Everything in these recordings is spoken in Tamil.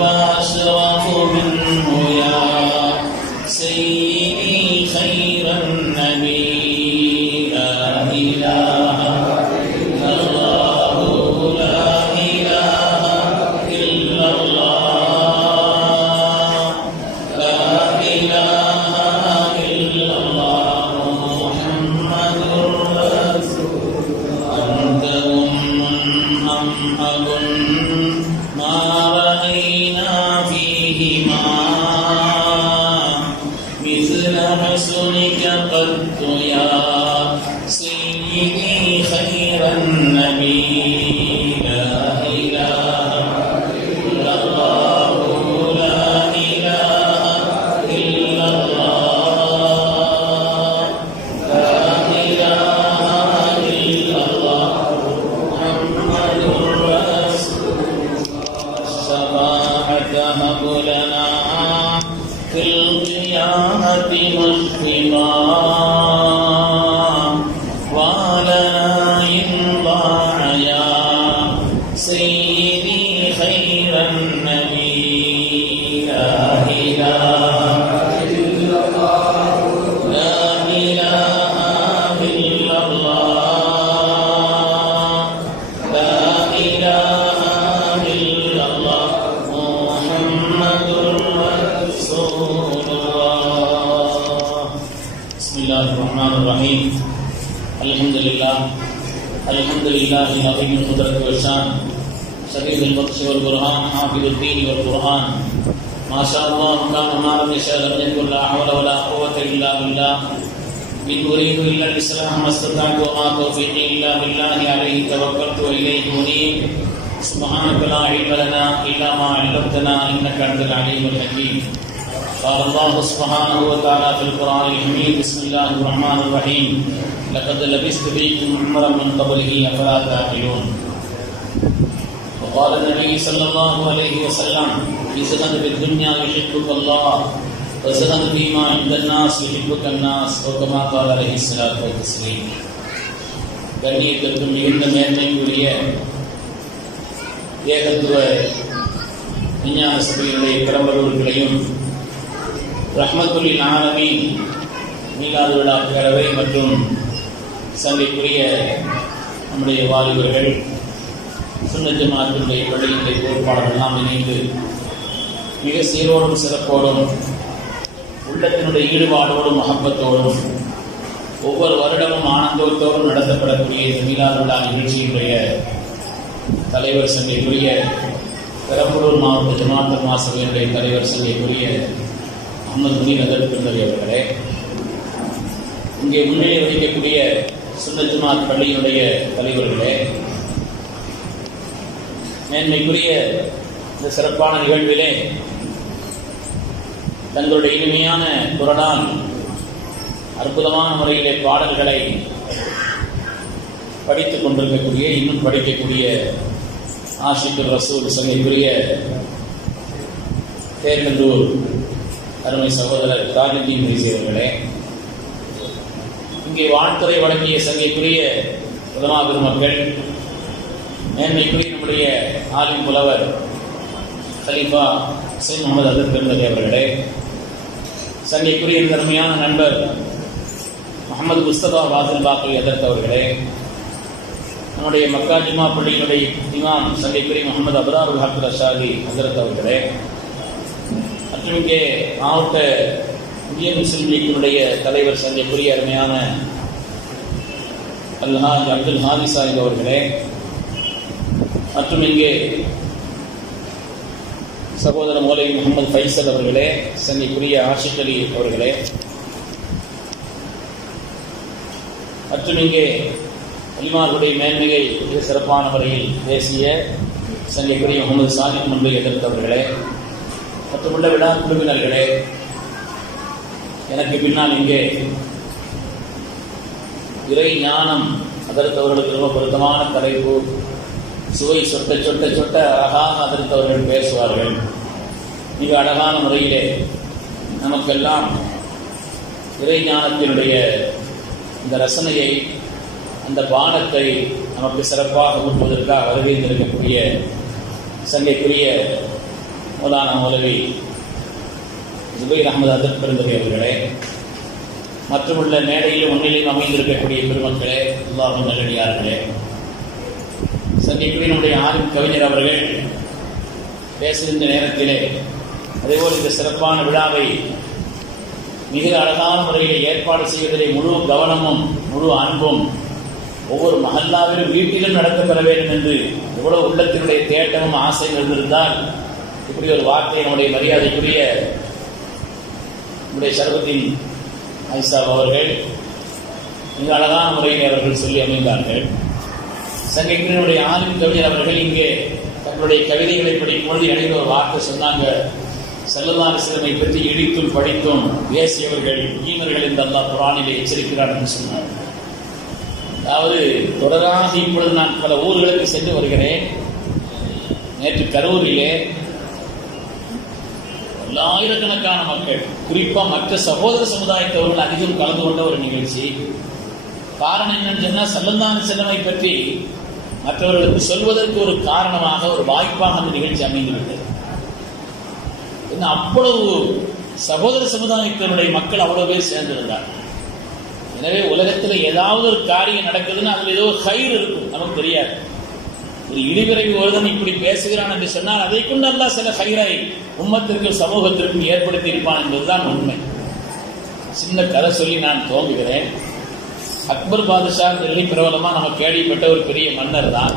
وأشرف منه يا سيدي خير النبي لا إله إلا الله لا إله إلا الله لا إله إلا الله محمد رسول أنت أم أب ما رأينا فيهما مثل حسنك قد يا سيدي خير النبي لا إله إلا الله لا إله إلا الله لا إله إلا الله محمد رسول الشفاعة هب لنا في القيامة مشفقا ولنا إن ضاع يا سيدي خير النبي لا إله إلا الله لا إله إلا الله لا إله إلا الله محمد رسول الله. بسم الله الرحمن الرحيم. الحمد لله عظيم القدرة والشان شديد البطش والبرهان حافظ الدين والقرآن ما شاء الله كان ما لم يشاء لم يكن لا حول ولا قوة إلا بالله إن أريد إلا الإصلاح ما استطعت وما توفيقي إلا بالله عليه توكلت وإليه أنيب سبحانك لا علم لنا إلا ما علمتنا إنك أنت العليم الحكيم. قال الله سبحانه وتعالى في القرآن الحميد بسم الله الرحمن الرحيم لقد لبثت فيكم عمرا من قبله أفلا تعقلون. وقال النبي صلى الله عليه وسلم ازهد في الدنيا يحبك الله وازهد فيما عند الناس يحبك الناس وكما قال عليه الصلاة والتسليم. கண்ணியத்திற்கும் மிகுந்த மேன்மைக்குரிய ஏகத்துவ விஞ்ஞான சபையினுடைய பெரம்பலூர்களையும் ரஹ்மத்துல் ஆலமீன் மீலாது விழா பேரவை மற்றும் சங்கைக்குரிய நம்முடைய வாலிபர்கள் சுன்னத் ஜமாஅத்தினுடைய பள்ளியினுடைய பொறுப்பாளர்கள் எல்லாம் இணைந்து மிக சீரோடும் சிறப்போடும் உள்ளத்தினுடைய ஈடுபாடோடும் மஹப்பத்தோடும் ஒவ்வொரு வருடமும் ஆனந்தத்தோடும் நடத்தப்படக்கூடிய இந்த மீலாது விழா நிகழ்ச்சியினுடைய தலைவர் சங்கைக்குரிய பெரம்பலூர் மாவட்ட ஜமாஅத் மாசபையினுடைய தலைவர் சங்கைக்குரிய முகமது முனீர் அதற்குள்ளது அவர்களே, இங்கே முன்னிலை வகிக்கக்கூடிய சுன்னத் ஜமாஅத் பள்ளியினுடைய தலைவர்களே, மேன்மைக்குரிய இந்த சிறப்பான நிகழ்விலே தங்களுடைய இனிமையான குரலால் அற்புதமான முறையிலே பாடல்களை படித்துக் கொண்டிருக்கக்கூடிய இன்னும் படிக்கக்கூடிய ஆஷிக்குர் ரசூல் சங்கைக்குரிய தேர்கந்தூர் அருமை சகோதரர் தாஜுதீன் அவர்களே, இங்கே வாழ்த்துறை வழங்கிய சங்கைக்குரிய உலமா பெருமக்கள், மேன்மைக்குரிய நம்முடைய ஆலிம் புலவர் கலீஃபா ஹுசைன் முகமது அதற்குள்ளது அவர்களே, சங்கைக்குரிய அருமையான நண்பர் முகமது முஸ்தபா வாசில் பாக்கி அதர்த்தவர்களே, நம்முடைய மக்கா ஜுமா பள்ளியினுடைய இமாம் சங்கைக்குரிய முகமது அபராருல் ஹக் ரஷாதி ஹசரத் அவர்களே, மற்றும் இங்கே மாவட்ட இந்திய முஸ்லிம் லீக்கினுடைய தலைவர் சங்கைக்குரிய அருமையான அல்ஹாஜ் அப்துல் ஹாதி சாஹிப் அவர்களே, மற்றும் இங்கே சகோதரர் மௌலவி முகமது ஃபைசல் அவர்களே, சங்கைக்குரிய ஆஷிக் அலி அவர்களே, மற்றும் இங்கே அலிமார்களுடைய மேன்மையை மிக சிறப்பான முறையில் பேசிய சங்கைக்குரிய முகமது சாஹிப் முன்பை எதிர்த்தவர்களே, மற்றும் உள்ள விழா குழுவினர்களே, எனக்கு பின்னால் இங்கே இறை ஞானம் அதற்கவர்களுக்கு ரொம்ப பொருத்தமான தலைப்பு, சுவை சொட்ட சொட்ட சொட்ட அழகாக அதற்கவர்கள் பேசுவார்கள். மிக அழகான முறையிலே நமக்கெல்லாம் இறை ஞானத்தினுடைய இந்த ரசனையை, அந்த பானத்தை நமக்கு சிறப்பாக ஊட்டுவதற்காக வருகை இருக்கக்கூடிய சங்கைக்குரிய மௌலானா மௌலவி ஜுபைர் அஹமது அதர் பெருந்தகை அவர்களே, மற்றுமுள்ள மேடையிலும் முன்னிலையும் அமைந்திருக்கக்கூடிய பெருமக்களே, அல்லாஹ்வின் நல்லடியார்களே, சந்திப்பில் நம்முடைய ஆளும் கவிஞர் அவர்கள் பேசுகின்ற நேரத்திலே அதேபோல் இந்த சிறப்பான விழாவை மிக அழகான முறையில் ஏற்பாடு செய்வதிலே முழு கவனமும் முழு அன்பும் ஒவ்வொரு மஹல்லாவிலும் வீட்டிலும் நடத்தப்பெற வேண்டும் என்று எவ்வளவு உள்ளத்தினுடைய தேட்டமும் ஆசையும் இருந்திருந்தால் இப்படி ஒரு வார்த்தை நம்முடைய மரியாதைக்குரிய நம்முடைய ஷரஃபுத்தீன் ஐசாப் அவர்கள் மிக அழகான முறையில் அவர்கள் சொல்லி அமைந்தார்கள். சங்கைக்கினுடைய ஆளும் கவிஞர் அவர்கள் இங்கே தங்களுடைய கவிதைகளை படிக்கும்பொழுது இடையில ஒரு வார்த்தை சொன்னாங்க. ஸல்லல்லாஹு அலைஹி வஸல்லம் பற்றி இடித்தும் படித்தும் பேசியவர்கள் ஈனர்கள் என்று அல்லாஹ் குர்ஆனிலே எச்சரிக்கிறார் என்று சொன்னார். அதாவது தொடராக இப்பொழுது நான் பல ஊர்களுக்கு சென்று வருகிறேன். நேற்று கரூரிலே ஆயிரக்கணக்கான மக்கள், குறிப்பா மற்ற சகோதர சமுதாயத்தவர்கள் அதிகம் கலந்து கொண்ட ஒரு நிகழ்ச்சி. காரணம் என்னன்னு சொன்னா, ஸல்லல்லாஹு அலைஹி வஸல்லம் பற்றி மற்றவர்களுக்கு சொல்வதற்கு ஒரு காரணமாக ஒரு வாய்ப்பாக அந்த நிகழ்ச்சி அமைந்துவிட்டது. அவ்வளவு சகோதர சமுதாயத்தினுடைய மக்கள் அவ்வளவு பேர் சேர்ந்திருந்தார். எனவே உலகத்தில் ஏதாவது ஒரு காரியம் நடக்குதுன்னு அதுல ஏதோ ஒரு கயிறு இருக்கும், நமக்கு தெரியாது. ஒரு இடிவிரைவு ஒருவன் இப்படி பேசுகிறான் என்று சொன்னால் அதை கொண்டு அல்லாஹ் சில கயிறை உம்மத்திற்கும் சமூகத்திற்கும் ஏற்படுத்தி இருப்பான் என்பதுதான் உண்மை. சின்ன கதை சொல்லி நான் துவங்குகிறேன். அக்பர் பாதுஷா என்று பிரபலமா நம்ம கேள்விப்பட்ட ஒரு பெரிய மன்னர் தான்.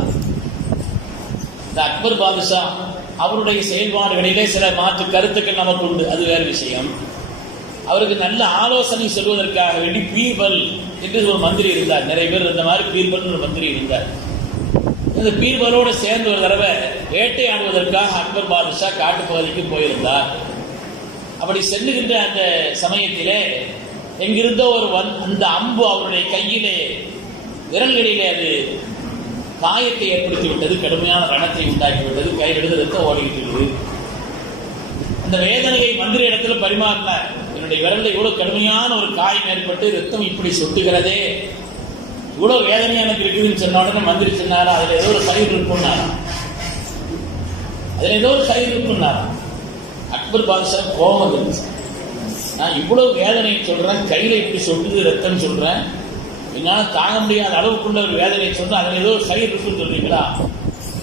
இந்த அக்பர் பாதுஷா அவருடைய செயல்பாடுகளிலே சில மாற்று கருத்துக்கள் நமக்கு உண்டு, அது வேறு விஷயம். அவருக்கு நல்ல ஆலோசனை சொல்வதற்காக வேண்டி பீர்பல் என்று ஒரு மந்திரி இருந்தார். நிறைய பேர் இருந்த மாதிரி பீர்பல் ஒரு மந்திரி இருந்தார். இந்த பீர்பலோடு சேர்ந்து ஒரு தடவை வேட்டையாடுவதற்காக அக்பர் பாதுஷா காட்டு பகுதிக்கு போயிருந்தார். அப்படி செல்லுகின்ற அந்த சமயத்திலே எங்கிருந்தோ ஒரு அந்த அம்பு அவருடைய கையிலே விரல்களிலே அது காயத்தை ஏற்படுத்தி விட்டது, கடுமையான ரணத்தை உண்டாக்கிவிட்டது, கையிலிருந்து ரத்தம் ஓடிவிட்டது. அந்த வேதனையை மந்திரி இடத்துல பரிமாறினார். என்னுடைய விரல்ல இவ்வளவு கடுமையான ஒரு காயம் ஏற்பட்டு ரத்தம் இப்படி சொட்டுகிறதே, இவ்வளவு வேதனை எனக்கு இருக்குதுன்னு சொன்ன உடனே மந்திரி சொன்னாரா, அதுல ஏதோ ஒரு கயிறு இருக்குன்னாரா, அதுல ஏதோ ஒரு கயிறு இருக்குன்னாரா. அக்பர் பாதுஷா கோபம் இருந்துச்சு. நான் இவ்வளவு வேதனையை சொல்றேன், கையில இப்படி சொட்டுது ரத்தம் சொல்றேன், என்னால தாங்க முடியாத அளவுக்குள்ள ஒரு வேதனையை சொல்றேன், அதுல ஏதோ ஒரு கயிறு இருக்குன்னு சொல்றீங்களா.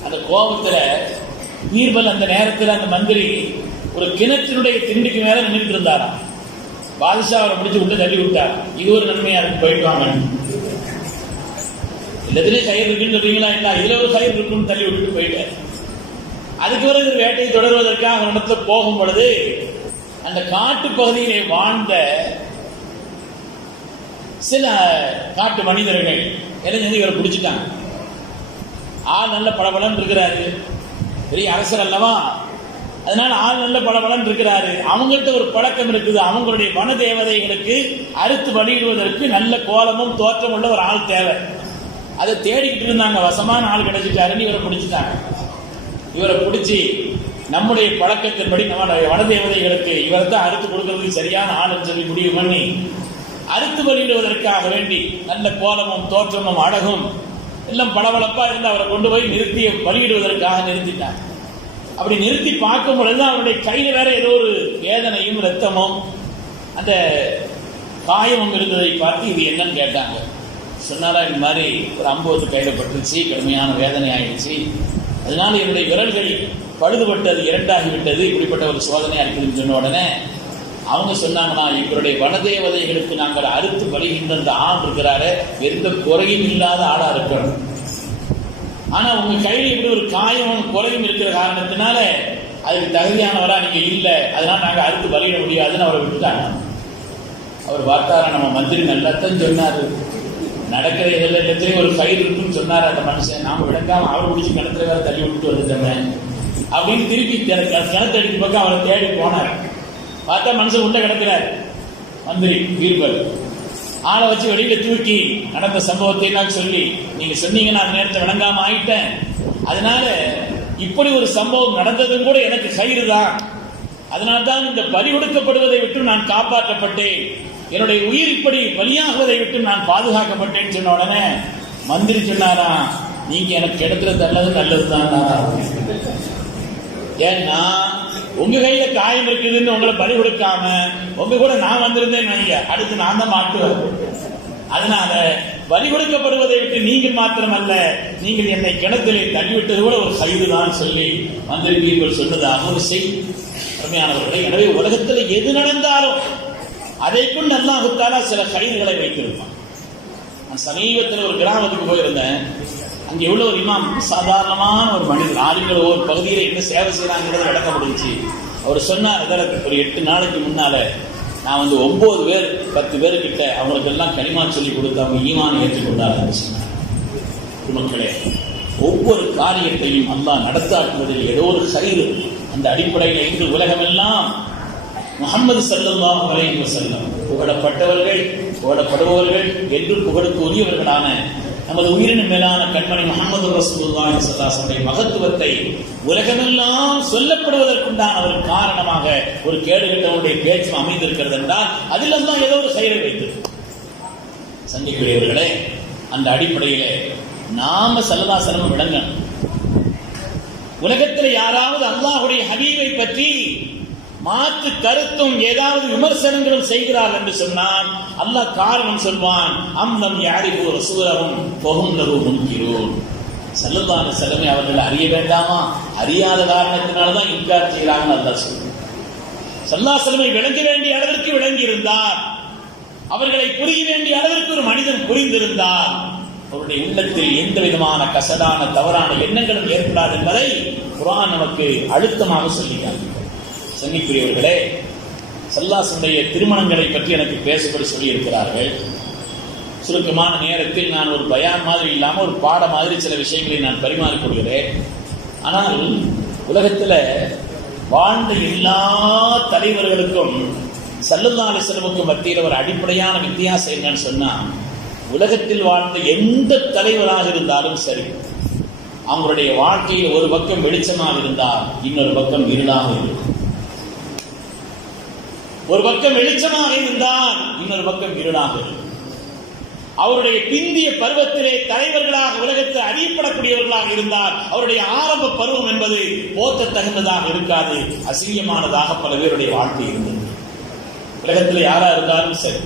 அந்த கோபத்துல பீர்பல் அந்த நேரத்தில் அந்த மந்திரி ஒரு கிணற்றினுடைய திண்டுக்கு மேல நின்று இருந்தாராம். பாதுஷா அவரை பிடிச்சு உள்ள தள்ளி விட்டார். இது ஒரு நன்மையா இருக்கு, போயிட்டு வாங்க. எல்லாத்துலயும் கயிறு இருக்குன்னு சொல்றீங்களா, இல்ல இதுல ஒரு கயிறு இருக்குன்னு தள்ளி விட்டுட்டு போயிட்டார். அதுக்கு பிறகு வேட்டையை தொடர்வதற்காக அவர் இடத்துல போகும் பொழுது அந்த காட்டு பகுதியிலே வாழ்ந்த சில காட்டு மனிதர்கள் எல்லாம் இவரை பிடிச்சிட்டாங்க. ஆள் நல்ல பளபளன்னு இருக்கிறாரு, பெரிய அரசர் அல்லவா, அதனால ஆள் நல்ல பளபளன்னு இருக்கிறாரு. அவங்கள்ட்ட ஒரு பழக்கம் இருக்குது, அவங்களுடைய வன தேவதைகளுக்கு அறுத்து பலியிடுவதற்கு நல்ல கோலமும் தோற்றம் உள்ள ஒரு ஆள் தேவை. அதை தேடிக்கிட்டு இருந்தாங்க. வசமான ஆள் கிடைச்சிட்டாருன்னு இவரை பிடிச்சிட்டாங்க. இவரை பிடிச்சி நம்முடைய பழக்கத்தின்படி நம்முடைய வன தேவதைகளுக்கு இவரை தான் அறுத்து கொடுக்கறதுக்கு சரியான ஆளுன்னு சொல்லி முடிவு பண்ணி அறுத்து பலியிடுவதற்காக வேண்டி நல்ல கோலமும் தோற்றமும் அழகும் எல்லாம் பளபளப்பா இருந்து அவரை கொண்டு போய் நிறுத்தி பலியிடுவதற்காக நிறுத்திட்டார். அப்படி நிறுத்தி பார்க்கும் பொழுது அவருடைய கையில வேற ஏதோ ஒரு வேதனையும் ரத்தமும் அந்த காயமும் இருந்ததை பார்த்து இது என்னன்னு கேட்டாங்க. சொன்னாரா, இந்த மாதிரி ஒரு அம்பு கையில பட்டுருச்சு, கடுமையான வேதனை ஆயிடுச்சு, அதனால என்னுடைய விரல்கள் பழுதுபட்டது, இரண்டாகிவிட்டது, இப்படிப்பட்ட ஒரு சோதனையா இருக்குதுன்னு சொன்ன உடனே அவங்க சொன்னாங்கன்னா, இவருடைய வனதேவதைகளுக்கு நாங்கள் அறுத்து பலிகின்ற அந்த ஆண் இருக்கிறாரு, எந்த குறையும் இல்லாத ஆளா இருக்கணும். ஆனா உங்க கையில இப்படி ஒரு காயமும் குறையும் இருக்கிற காரணத்தினால அதுக்கு தகுதியானவரா நீங்க இல்லை, அதனால நாங்க அறுத்து பலியிட முடியாதுன்னு அவரை விட்டுட்டாங்க. அவர் பார்த்தாரா, நம்ம மந்திரி நல்லாத்தான் சொன்னாரு, நடக்கிற எல்லாத்தையும் ஒரு கயிறு இருக்குன்னு சொன்னாரு அந்த மனுஷன், நாம விளக்காம அவர் பிடிச்சி கிணத்துல வேற தள்ளி விட்டுட்டு வந்துட்டோமே அப்படின்னு திருப்பி கிணத்தடிக்கு பக்கம் அவரை தேடி போனார். பார்த்தா மனுஷன் உள்ள கிடக்கிறார். மந்திரி பீர்பல் ஆளை வச்சு வெளியில தூக்கி நடந்த சம்பவத்தை எல்லாம் சொல்லி, நீங்க சொன்னீங்க நான் நேரத்தை விளங்காம ஆயிட்டேன், அதனால இப்படி ஒரு சம்பவம் நடந்ததும் கூட எனக்கு கயிறு தான், அதனால்தான் இந்த பலி கொடுக்கப்படுவதை விட்டு நான் காப்பாற்றப்பட்டேன், என்னுடைய உயிர் இப்படி பலியாகுவதை விட்டு நான் பாதுகாக்கப்பட்டேன்னு சொன்ன உடனே மந்திரி சொன்னாரா, நீங்க எனக்கு கிடைக்கிறது நல்லது நல்லதுதான். ஏன்னா உங்க கையில காயம் இருக்குதுன்னு உங்களை பலி கொடுக்காம உங்க கூட நான் வந்திருந்தேன்னு வைங்க, அடுத்து நான் தான் மாட்டுவேன். அதனால பலி கொடுக்கப்படுவதை விட்டு நீங்கள் மாத்திரமல்ல, நீங்கள் என்னை கிணத்திலே தள்ளிவிட்டது கூட ஒரு கைது தான் சொல்லி வந்திருப்பீர்கள் சொன்னதாக ஒரு செய்தி. அருமையானவர்களே, எனவே உலகத்தில் எது நடந்தாலும் அதை கொண்டு அல்லாஹ் தஆலா சில கைதுகளை வைத்திருப்பான். நான் சமீபத்தில் ஒரு கிராமத்துக்கு போயிருந்தேன். அங்கே உள்ள ஒரு இமாம் சாதாரணமான ஒரு மனிதர், ஆளுங்கள் ஒரு பகுதியில் என்ன சேவை செய்யறாங்கிறது விளக்கப்படுச்சு. அவர் சொன்னார், ஒரு 8 நாளைக்கு முன்னால நான் 9 பேர் 10 பேர்கிட்ட அவங்களுக்கு எல்லாம் கலிமா சொல்லி கொடுத்து அவங்க ஈமானை ஏற்றுக்கொண்டார்கள் சொன்னார். மக்களே, ஒவ்வொரு காரியத்தையும் அல்லாஹ் நடத்தாக்குவதில் ஏதோ ஒரு கயிறு. அந்த அடிப்படையில் இன்று உலகமெல்லாம் முஹம்மது ஸல்லல்லாஹு அலைஹி வஸல்லம் புகழப்பட்டவர்கள், புகழப்படுபவர்கள் என்று புகழுக்கு உரியவர்களான நமது உயிரின் மேலான கண்மணி முஹம்மது ரசூலுல்லாஹி ஸல்லல்லாஹு அலைஹி வஸல்லம் மகத்துவத்தை உலகமெல்லாம் சொல்லப்படுவதற்குண்டான ஒரு காரணமாக ஒரு கேடுகட்டவருடைய பேச்சு அமைந்திருக்கிறது என்றால் அதில் எல்லாம் ஏதோ ஒரு செயலை வைத்து சந்திக்கக்கூடியவர்களே, அந்த அடிப்படையிலே நாம ஸல்லல்லாஹு அலைஹி வஸல்லம் விளங்கணும். உலகத்தில் யாராவது அல்லாஹ்வுடைய ஹபீபை பற்றி மாற்று கருத்தும் ஏதாவது விமர்சனங்களும் செய்கிறார் என்று சொன்னால் அல்லாஹ் காரணம் சொல்வான், அம்லம் யாரிபு ரசூலஹும் ஃபஹும் லஹு முன்கிரூன். ஸல்லல்லாஹு அலைஹி வஸல்லம் அவர்கள் அறிய வேண்டாமா? அறியாத காரணத்தினால தான் இன்கார் செய்கிறாங்கன்னு அல்லாஹ் சொல்றான். ஸல்லல்லாஹு அலைஹி வஸல்லம் விளங்க வேண்டிய அளவிற்கு விளங்கி இருந்தார், அவர்களை புரிய வேண்டிய அளவிற்கு ஒரு மனிதன் புரிந்திருந்தார், அவருடைய உள்ளத்தில் எந்த விதமான கசடான தவறான எண்ணங்களும் ஏற்படாது என்பதை குர்ஆன் நமக்கு அழுத்தமாக சொல்லினார். சங்கிக்குரியவர்களே, ஸல்லல்லாஹுடைய திருமணங்களை பற்றி எனக்கு பேசும்படி சொல்லி இருக்கிறார்கள். சுருக்கமான நேரத்தில் நான் ஒரு பயான் மாதிரி இல்லாமல் ஒரு பாட மாதிரி சில விஷயங்களை நான் பரிமாறிக்கொள்கிறேன். ஆனால் உலகத்தில் வாழ்ந்த எல்லா தலைவர்களுக்கும் ஸல்லல்லாஹு அலைஹி வஸல்லம் மத்தியில் ஒரு அடிப்படையான வித்தியாசம் என்னன்னு சொன்னா, உலகத்தில் வாழ்ந்த எந்த தலைவராக இருந்தாலும் சரி, அவங்களுடைய வாழ்க்கையில் ஒரு பக்கம் வெளிச்சமாக இருந்தால் இன்னொரு பக்கம் இருளாக இருக்கும். ஒரு பக்கம் வெளிச்சமாக இருந்தால் இன்னொரு பக்கம் இருளாக இருக்கும். அவருடைய பிந்திய பருவத்திலே தலைவர்களாக உலகத்தில் அறியப்படக்கூடியவர்களாக இருந்தால் அவருடைய ஆரம்ப பருவம் என்பது போற்ற தகுந்ததாக இருக்காது, அசிங்கமானதாக பல பேருடைய வாழ்க்கை இருந்தது. உலகத்தில் யாரா இருந்தாலும் சரி,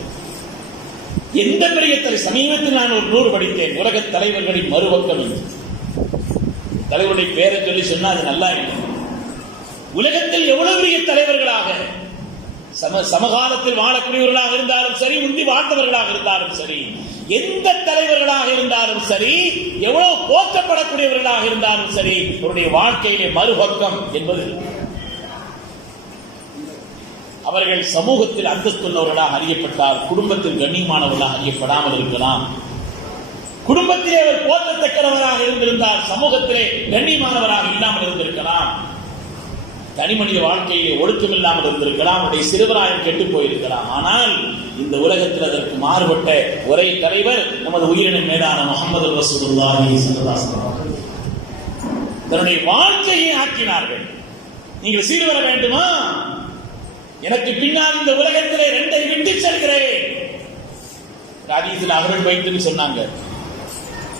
எந்த பெரிய சமீபத்தில் நான் ஒரு 100 படித்தேன். உலக தலைவர்களின் மறுபக்கம் என்று தலைவருடைய பேரை சொல்லி சொன்னா அது நல்லா இல்லை. உலகத்தில் எவ்வளவு பெரிய தலைவர்களாக சமகாலத்தில் வாழக்கூடியவர்களாக இருந்தாலும் சரி, முந்தி வாழ்ந்தவர்களாக இருந்தாலும் சரி, எந்த தலைவர்களாக இருந்தாலும் சரி, எவ்வளவு போற்றப்படக்கூடியவர்களாக இருந்தாலும் சரி, அவருடைய வாழ்க்கையிலே மறுபக்கம் என்பது அவர்கள் சமூகத்தில் அந்தஸ்துள்ளவர்களாக அறியப்பட்டால் குடும்பத்தில் கண்ணியமானவர்களாக அறியப்படாமல் இருக்கலாம். குடும்பத்திலே அவர் போற்றத்தக்கவராக இருந்திருந்தால் சமூகத்திலே கண்ணியமானவராக இல்லாமல் இருந்திருக்கலாம். தனி மனித வாழ்க்கையிலே ஒழுக்கம் இல்லாமல் இருந்திருக்கலாம். அவருடைய சிறுவராயம் கெட்டு போயிருக்கலாம். ஆனால் இந்த உலகத்தில் அதற்கு மாறுபட்ட ஒரே தலைவர் நமது உயிரினும் மேலான முஹம்மது ரசூலுல்லாஹி ஸல்லல்லாஹு அலைஹி வஸல்லம் தன்னுடைய வாழ்க்கையை ஆக்கினார்கள். நீங்கள் சீர் வர வேண்டுமா? எனக்கு பின்னால் இந்த உலகத்திலே 2 விட்டு செல்கிறேன். ஹதீஸில் அஹ்லுல் பைத் சொன்னாங்க,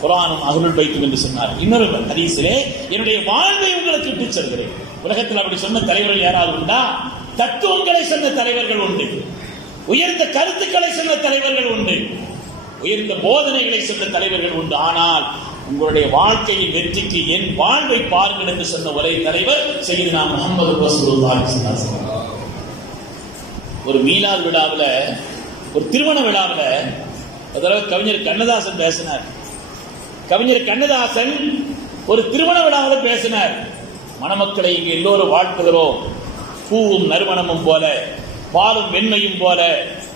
குர்ஆனும் அஹ்லுல் பைத் என்று சொன்னார். இன்னொரு ஹதீஸிலே என்னுடைய வாழ்வை உங்களுக்கு விட்டு செல்கிறேன். உலகத்தில் அப்படி சொன்ன தலைவர்கள் யாராவது உண்டா? தத்துவங்களை சொன்ன தலைவர்கள் உண்டு, உயர்ந்த கருத்துக்களை சொன்ன தலைவர்கள் உண்டு, உயர்ந்த போதனைகளை சொன்ன தலைவர்கள் உண்டு. ஆனால் உங்களுடைய வாழ்க்கையின் வெற்றிக்கு என் வாழ்வை பாருங்கள் என்று சொன்ன ஒரே தலைவர் சையதுனா முஹம்மது ரசூலுல்லாஹி ஸல்லல்லாஹு அலைஹி வஸல்லம். ஒரு மீலாத் விழாவில், ஒரு திருமண விழாவில் ஒரு தடவை கவிஞர் கண்ணதாசன் பேசினார். கவிஞர் கண்ணதாசன் ஒரு திருமண விழாவில் பேசினார். மணமக்களை இங்கு எல்லோரும் வாழ்த்துகிறோம், பூவும் நறுமணமும் போல, பாலும் வெண்மையும் போல,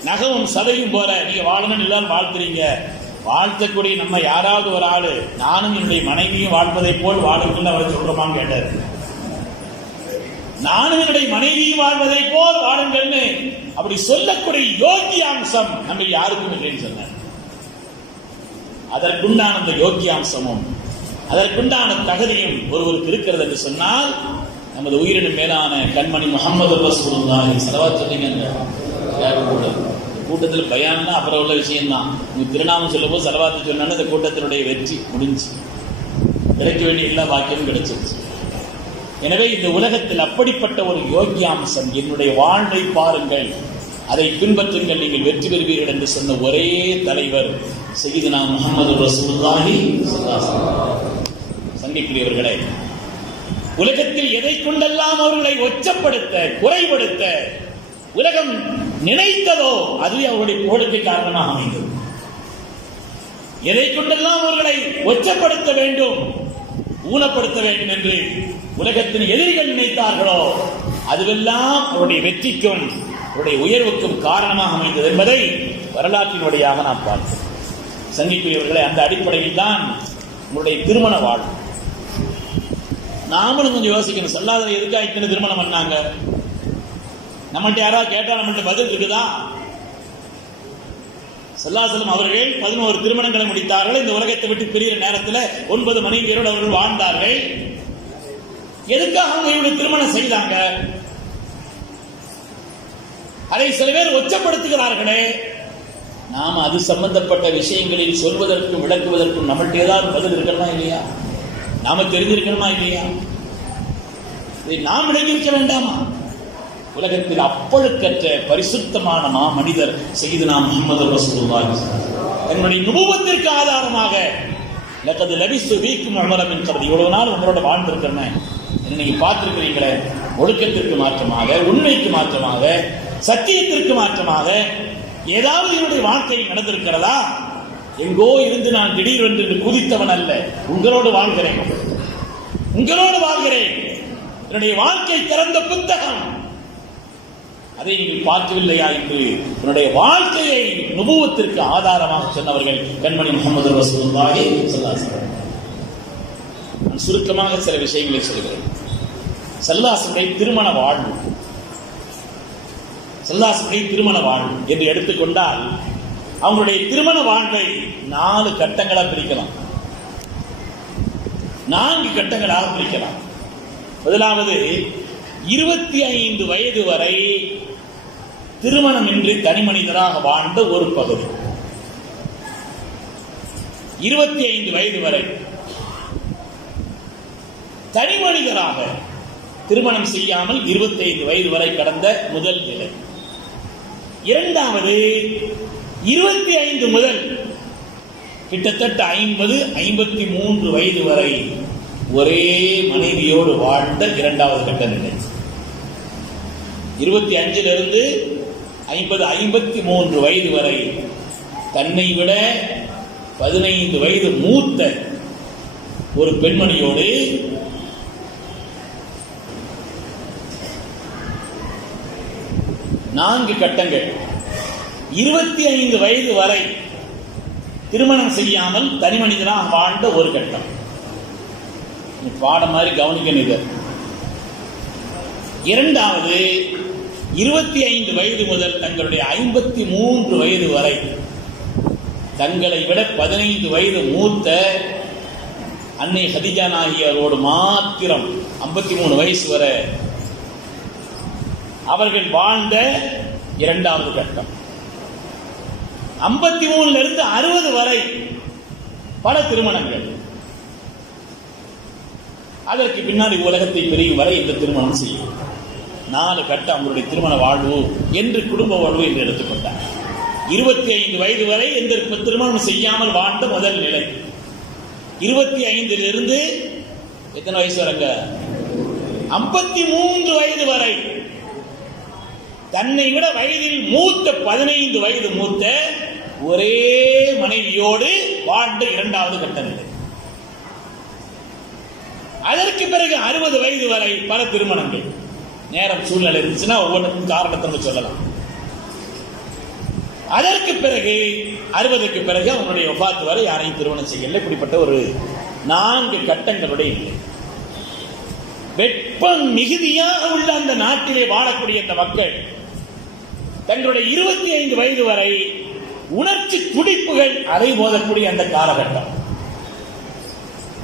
நகமும் சதையும் போல நீங்க வாழணும்னு எல்லாரும் வாழ்த்துறீங்க. வாழ்த்தக்கூடிய நம்ம யாராவது ஒரு ஆளு நானும் என்னுடைய மனைவியும் வாழ்வதை போல் வாழுங்கள் அவரை சொல்றோமான்னு கேட்டார். நானும் என்னுடைய மனைவியும் வாழ்வதை போல் வாழுங்கள்னு அப்படி சொல்லக்கூடிய யோகியாம்சம் நம்ம யாருக்கும் இல்லைன்னு சொன்னார். அதற்குண்டான அந்த யோகியாம்சமும் அதற்குண்டான தகுதியும் ஒருவருக்கு இருக்கிறது என்று சொன்னால் நமது உயிரினும் மேலான கண்மணி முஹம்மது ரசூலுல்லாஹி ஸல்லல்லாஹு அலைஹி வஸல்லம் கூட்டத்தில் பயான்னா அப்புறம் உள்ள விஷயம் தான். நீங்க திருநாமம் சொல்லும் போது ஸலவாத்து சொன்னா இந்த கூட்டத்தினுடைய வெற்றி முடிஞ்சு கிடைக்க வேண்டிய எல்லா வாக்கியமும் கிடைச்சிருச்சு. எனவே இந்த உலகத்தில் அப்படிப்பட்ட ஒரு யோக்கியாம்சம், என்னுடைய வாழ்வை பாருங்கள், அதை பின்பற்றுங்கள், நீங்கள் வெற்றி பெறுவீர்கள் என்று சொன்ன ஒரே தலைவர் சய்யிதுனா முஹம்மது ரசூலுல்லாஹி ஸல்லல்லாஹு அலைஹி வஸல்லம். சங்கிக்குரியவர்களே, உலகத்தில் எதை கொண்டெல்லாம் அவர்களை ஒச்சப்படுத்த, குறைபடுத்த உலகம் நினைத்ததோ அதுவே அவருடைய புகழுக்கு காரணமாக அமைந்தது. எதை கொண்டெல்லாம் அவர்களை ஒச்சப்படுத்த வேண்டும், ஊனப்படுத்த வேண்டும் என்று உலகத்தின் எதிரிகள் நினைத்தார்களோ அதுவெல்லாம் அவருடைய வெற்றிக்கும் அவருடைய உயர்வுக்கும் காரணமாக அமைந்தது என்பதை வரலாற்றினுடையாக நாம் பார்க்கிறோம். சங்கிக்குரியவர்களே, அந்த அடிப்படையில் தான் உங்களுடைய திருமண வாழ்வு. நாமளும் கொஞ்சம் யோசிக்கணும். சொல்லாத எதுக்காக இத்தனை திருமணம் பண்ணாங்க? நம்மகிட்ட யாராவது கேட்டா நம்மகிட்ட பதில் இருக்குதா? ஸல்லல்லாஹு அவர்கள் 11 திருமணங்களை முடித்தார்கள். இந்த உலகத்தை விட்டு பிரிகிற நேரத்தில் 9 மனைவியரோடு அவர்கள் வாழ்ந்தார்கள். எதுக்காக அவங்க இவங்க திருமணம் செய்தாங்க? அதை சில பேர் ஒச்சப்படுத்துகிறார்களே. நாம் அது சம்பந்தப்பட்ட விஷயங்களில் சொல்வதற்கும் விளக்குவதற்கும் நம்மள்ட்ட ஏதாவது பதில் இருக்கணுமா இல்லையா? நாம தெரிஞ்சிருக்கணுமா இல்லையா? நாம் விளங்கியிருக்க வேண்டாமா? உலகத்தில் அப்பழுக்கற்ற பரிசுத்தமான மனிதர் சய்யிதுனா முஹம்மது ரசூலுல்லாஹி என்னுடைய நுபுவத்திற்கு ஆதாரமாக லகத் லபிஸ்து ஃபீக்கும் உமர மின் கப்லி, இவ்வளவு நாள் உங்களோட வாழ்ந்திருக்கிறேன், நீங்க பார்த்திருக்கிறீங்களே, ஒழுக்கத்திற்கு மாற்றமாக, உண்மைக்கு மாற்றமாக, சத்தியத்திற்கு மாற்றமாக ஏதாவது என்னுடைய வாழ்க்கையில் நடந்திருக்கிறதா? எங்கோ இருந்து நான் திடீரென்று குதித்தவன் அல்ல, உங்களோடு வாழ்கிறேன், உங்களோடு வாழ்கிறேன். என்னுடைய வாழ்க்கை திறந்த புத்தகம். அதை நீங்கள் பார்க்கவில்லையா என்று என்னுடைய வாழ்க்கையை நுபுவத்திற்கு ஆதாரமாக சொன்னவர்கள் கண்மணி முஹம்மது ரசூலுல்லாஹி ஸல்லல்லாஹு அலைஹி வஸல்லம். நான் சுருக்கமாக சில விஷயங்களை சொல்கிறேன். ஸல்லல்லாஹு திருமண வாழ்வு, ஸல்லல்லாஹு திருமண வாழ்வு என்று எடுத்துக்கொண்டால் அவங்களுடைய திருமண வாழ்வை 4 கட்டங்களாக பிரிக்கலாம், 4 கட்டங்களாக பிரிக்கலாம். முதலாவது 25 வயது வரை திருமணமின்றி தனி மனிதராக வாழ்ந்த ஒரு பகுதி. 25 வயது வரை தனி மனிதராக திருமணம் செய்யாமல் 25 வயது வரை கடந்த முதல் நிலை. இரண்டாவது 25 முதல் கிட்டத்தட்ட 50-53 வயது வரை ஒரே மனைவியோடு வாழ்ந்த இரண்டாவது கட்ட நிலை. 25 50-53 வயது வரை தன்னை விட 15 வயது மூத்த ஒரு பெண்மணியோடு நான்கு கட்டங்கள். 25 வயது வரை திருமணம் செய்யாமல் தனி மனிதனாக வாழ்ந்த ஒரு கட்டம். பாடம் மாதிரி கவனிக்கணும் இது. இரண்டாவது 25 வயது முதல் தங்களுடைய 53 வயது வரை தங்களை விட 15 வயது மூத்த அன்னை ஹதீஜா நாயகியோடு மாத்திரம் 53 வயசு வரை அவர்கள் வாழ்ந்த இரண்டாவது கட்டம். 53 இருந்து 60 வரை பல திருமணங்கள். அதற்கு பின்னாடி உலகத்தை பிரியும் வரை இந்த திருமணம் செய்யும். 4 கட்டம் அவங்களுடைய திருமண வாழ்வு என்று குடும்ப வாழ்வு என்று எடுத்துக்கொண்டார். 25 வயது வரை எந்த திருமணம் செய்யாமல் வாழ்ந்த முதல் நிலை. 25 இருந்து எத்தனை வயசு வரங்க? 53 வயது வரை தன்னை விட வயதில் மூத்த 15 வயது மூத்த ஒரே மனைவியோடு வாழ்ந்த இரண்டாவது கட்ட நிலை. அதற்கு பிறகு 60 வயது வரை பல திருமணங்கள். நேரம் சூழ்நிலை இருந்துச்சுன்னா ஒவ்வொன்றுக்கும் காரணத்தை சொல்லலாம். அதற்கு பிறகு 60க்கு பிறகு அவனுடைய வஃபாத் வரை யாரையும் திருமணம் செய்யல. இப்படிப்பட்ட ஒரு 4 கட்டங்களுடைய இல்லை. வெப்பம் மிகுதியாக உள்ள அந்த நாட்டிலே வாழக்கூடிய அந்த மக்கள் தங்களுடைய 25 வயது வரை உணர்ச்சி துடிப்புகள் அலை மோதக்கூடிய அந்த காலகட்டம்.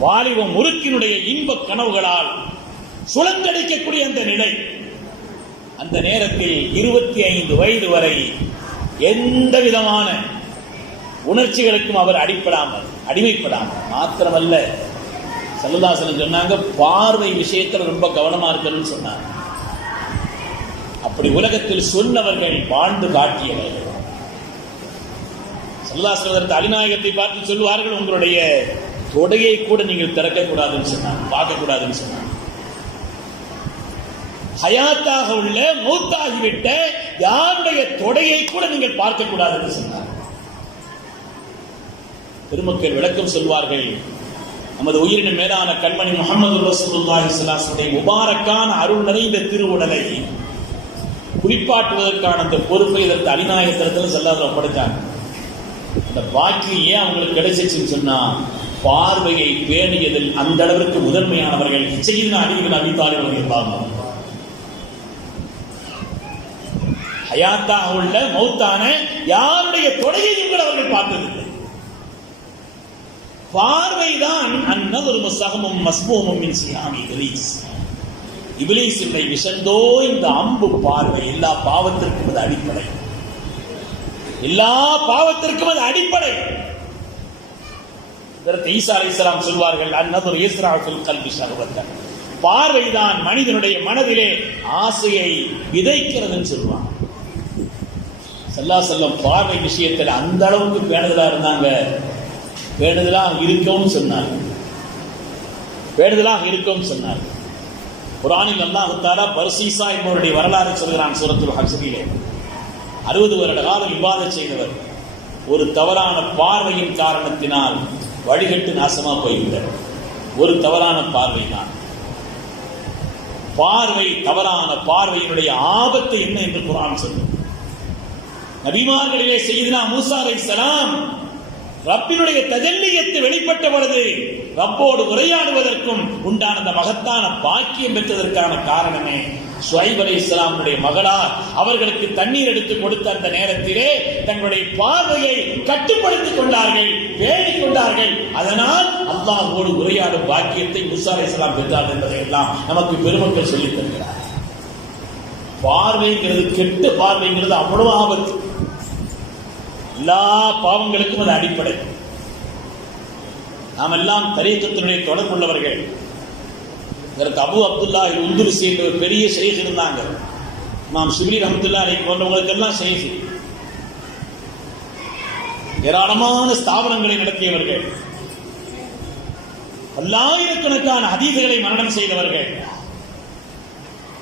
வாலிப முறுக்கினுடைய இன்ப கனவுகளால் சுழந்தடிக்கக்கூடிய அந்த நிலை. அந்த நேரத்தில் 25 வயது வரை எந்த விதமான உணர்ச்சிகளுக்கும் அவர் அடிமைப்படாமல் மாத்திரமல்ல, ஸல்லல்லாஹு அலைஹி வஸல்லம் சொன்னாங்க, பார்வை விஷயத்தில் ரொம்ப கவனமா இருக்கணும்னு சொன்னாங்க. அப்படி உலகத்தில் சொன்னவர்கள் வாழ்ந்து காட்டியவர்கள். ஸல்லல்லாஹு அலைஹி வஸல்லம் அலிநாயகத்தை பார்த்து சொல்லுவார்கள், உங்களுடைய தொடையை கூட நீங்கள் திறக்கக்கூடாதுன்னு சொன்னாங்க, பார்க்கக்கூடாதுன்னு சொன்னாங்க. ஹயாத்தாக உள்ள மௌத்தாகிவிட்ட யாருடைய தொடையை கூட நீங்கள் பார்க்கக்கூடாதுன்னு சொன்னார். பெருமக்கள் விளக்கம் சொல்வார்கள், நமது உயிரின் மேலான கண்மணி முஹம்மது ரசூலுல்லாஹி ஸல்லல்லாஹு அலைஹி வஸல்லம் முபாரக்கான அருள் நிறைந்த திருவுடலை குளிப்பாட்டுவதற்கான அந்த பொறுப்பை இதற்கு அலிநாயகத்திடத்தில் ஸல்லல்லாஹு ஒப்படைத்தாங்க. அந்த பாக்கியம் ஏன் அவங்களுக்கு கிடைச்சிச்சுன்னு சொன்னா, பார்வையை பேணியதில் அந்த அளவிற்கு முதன்மையானவர்கள் சையதுனா அலி இப்னு அபீ தாலிப் ரலியல்லாஹு அன்ஹு. ஹயாத்தாக உள்ள மௌத்தான யாருடைய தொடையையும் கூட அவர்கள் பார்த்ததில்லை. பார்வைதான் அன்னதொரு முஸ்ஸஹமும் மஸ்மூமும் மின் சியாமி இப்லீஸ். இப்லீஸுடைய விஷந்தோ இந்த அம்பு பார்வை. எல்லா பாவத்திற்கும் அது அடிப்படை, எல்லா பாவத்திற்கும் அது அடிப்படை. ஈசா அலைஹிஸ்ஸலாம் சொல்வார்கள், அன்னதொரு இஸ்ராஃபில் கல்பி ஷஹவத்தன். பார்வைதான் மனிதனுடைய மனதிலே ஆசையை விதைக்கிறதுன்னு சொல்லுவாங்க. ஸல்லல்லாஹு அலைஹி வஸல்லம் பார்வை விஷயத்தில் அந்த அளவுக்கு பேணுதலா இருந்தாங்க. பேணுதலாக இருக்கவும் சொன்னார், பேணுதலாக இருக்கவும் சொன்னார். குர்ஆனில் அல்லாஹ் தஆலா பர்சீசா என்பவருடைய வரலாறு சொல்கிறான் சூரத்துல் ஹஜ்ரிலே. 60 வருட காலம் இபாதத் செய்தவர் ஒரு தவறான பார்வையின் காரணத்தினால் வழிகட்டு நாசமா போய்விட்டார். ஒரு தவறான பார்வை தான். பார்வை, தவறான பார்வையினுடைய ஆபத்து என்ன என்று குர்ஆன் சொல்லும். நபிமார்களிலே சையதுனா மூஸா அலைஹிஸ்ஸலாம் ரப்பினுடைய தஜல்லியத்து வெளிப்பட்ட பொழுது ரப்போடு உரையாடுவதற்கும் உண்டான அந்த மகத்தான பாக்கியம் பெற்றதற்கான காரணமே ஷுஐப் அலைஹிஸ்ஸலாமுடைய மகளார் அவர்களுக்கு தண்ணீர் எடுத்து கொடுத்த அந்த நேரத்திலே தங்களுடைய பார்வையை கட்டுப்படுத்திக் கொண்டார்கள், பேணிக் கொண்டார்கள். அதனால் அல்லாஹ்வோடு உரையாடும் பாக்கியத்தை மூஸா அலைஹிஸ்ஸலாம் பெற்றார் என்பதை எல்லாம் நமக்கு பெருமக்கள் சொல்லித் தருகிறார். பார்வைங்கிறது, கெட்ட பார்வைங்கிறது அவ்வளவு ஆபத்து. எல்லா பாவங்களுக்கும் அது அடிப்படை. நாம் எல்லாம் தரீக்கத்தினுடைய தொடர்புள்ளவர்கள். இதற்கு அபு அப்துல்லா உந்துருசி என்ற ஒரு பெரிய ஷேக் இருந்தாங்க. நாம் ஷிப்லி ரஹ்மத்துல்லாஹி அலைஹி போன்றவங்களுக்கெல்லாம் ஷேக். ஏராளமான ஸ்தாபனங்களை நடத்தியவர்கள், பல்லாயிரக்கணக்கான ஹதீஸ்களை மனனம் செய்தவர்கள்,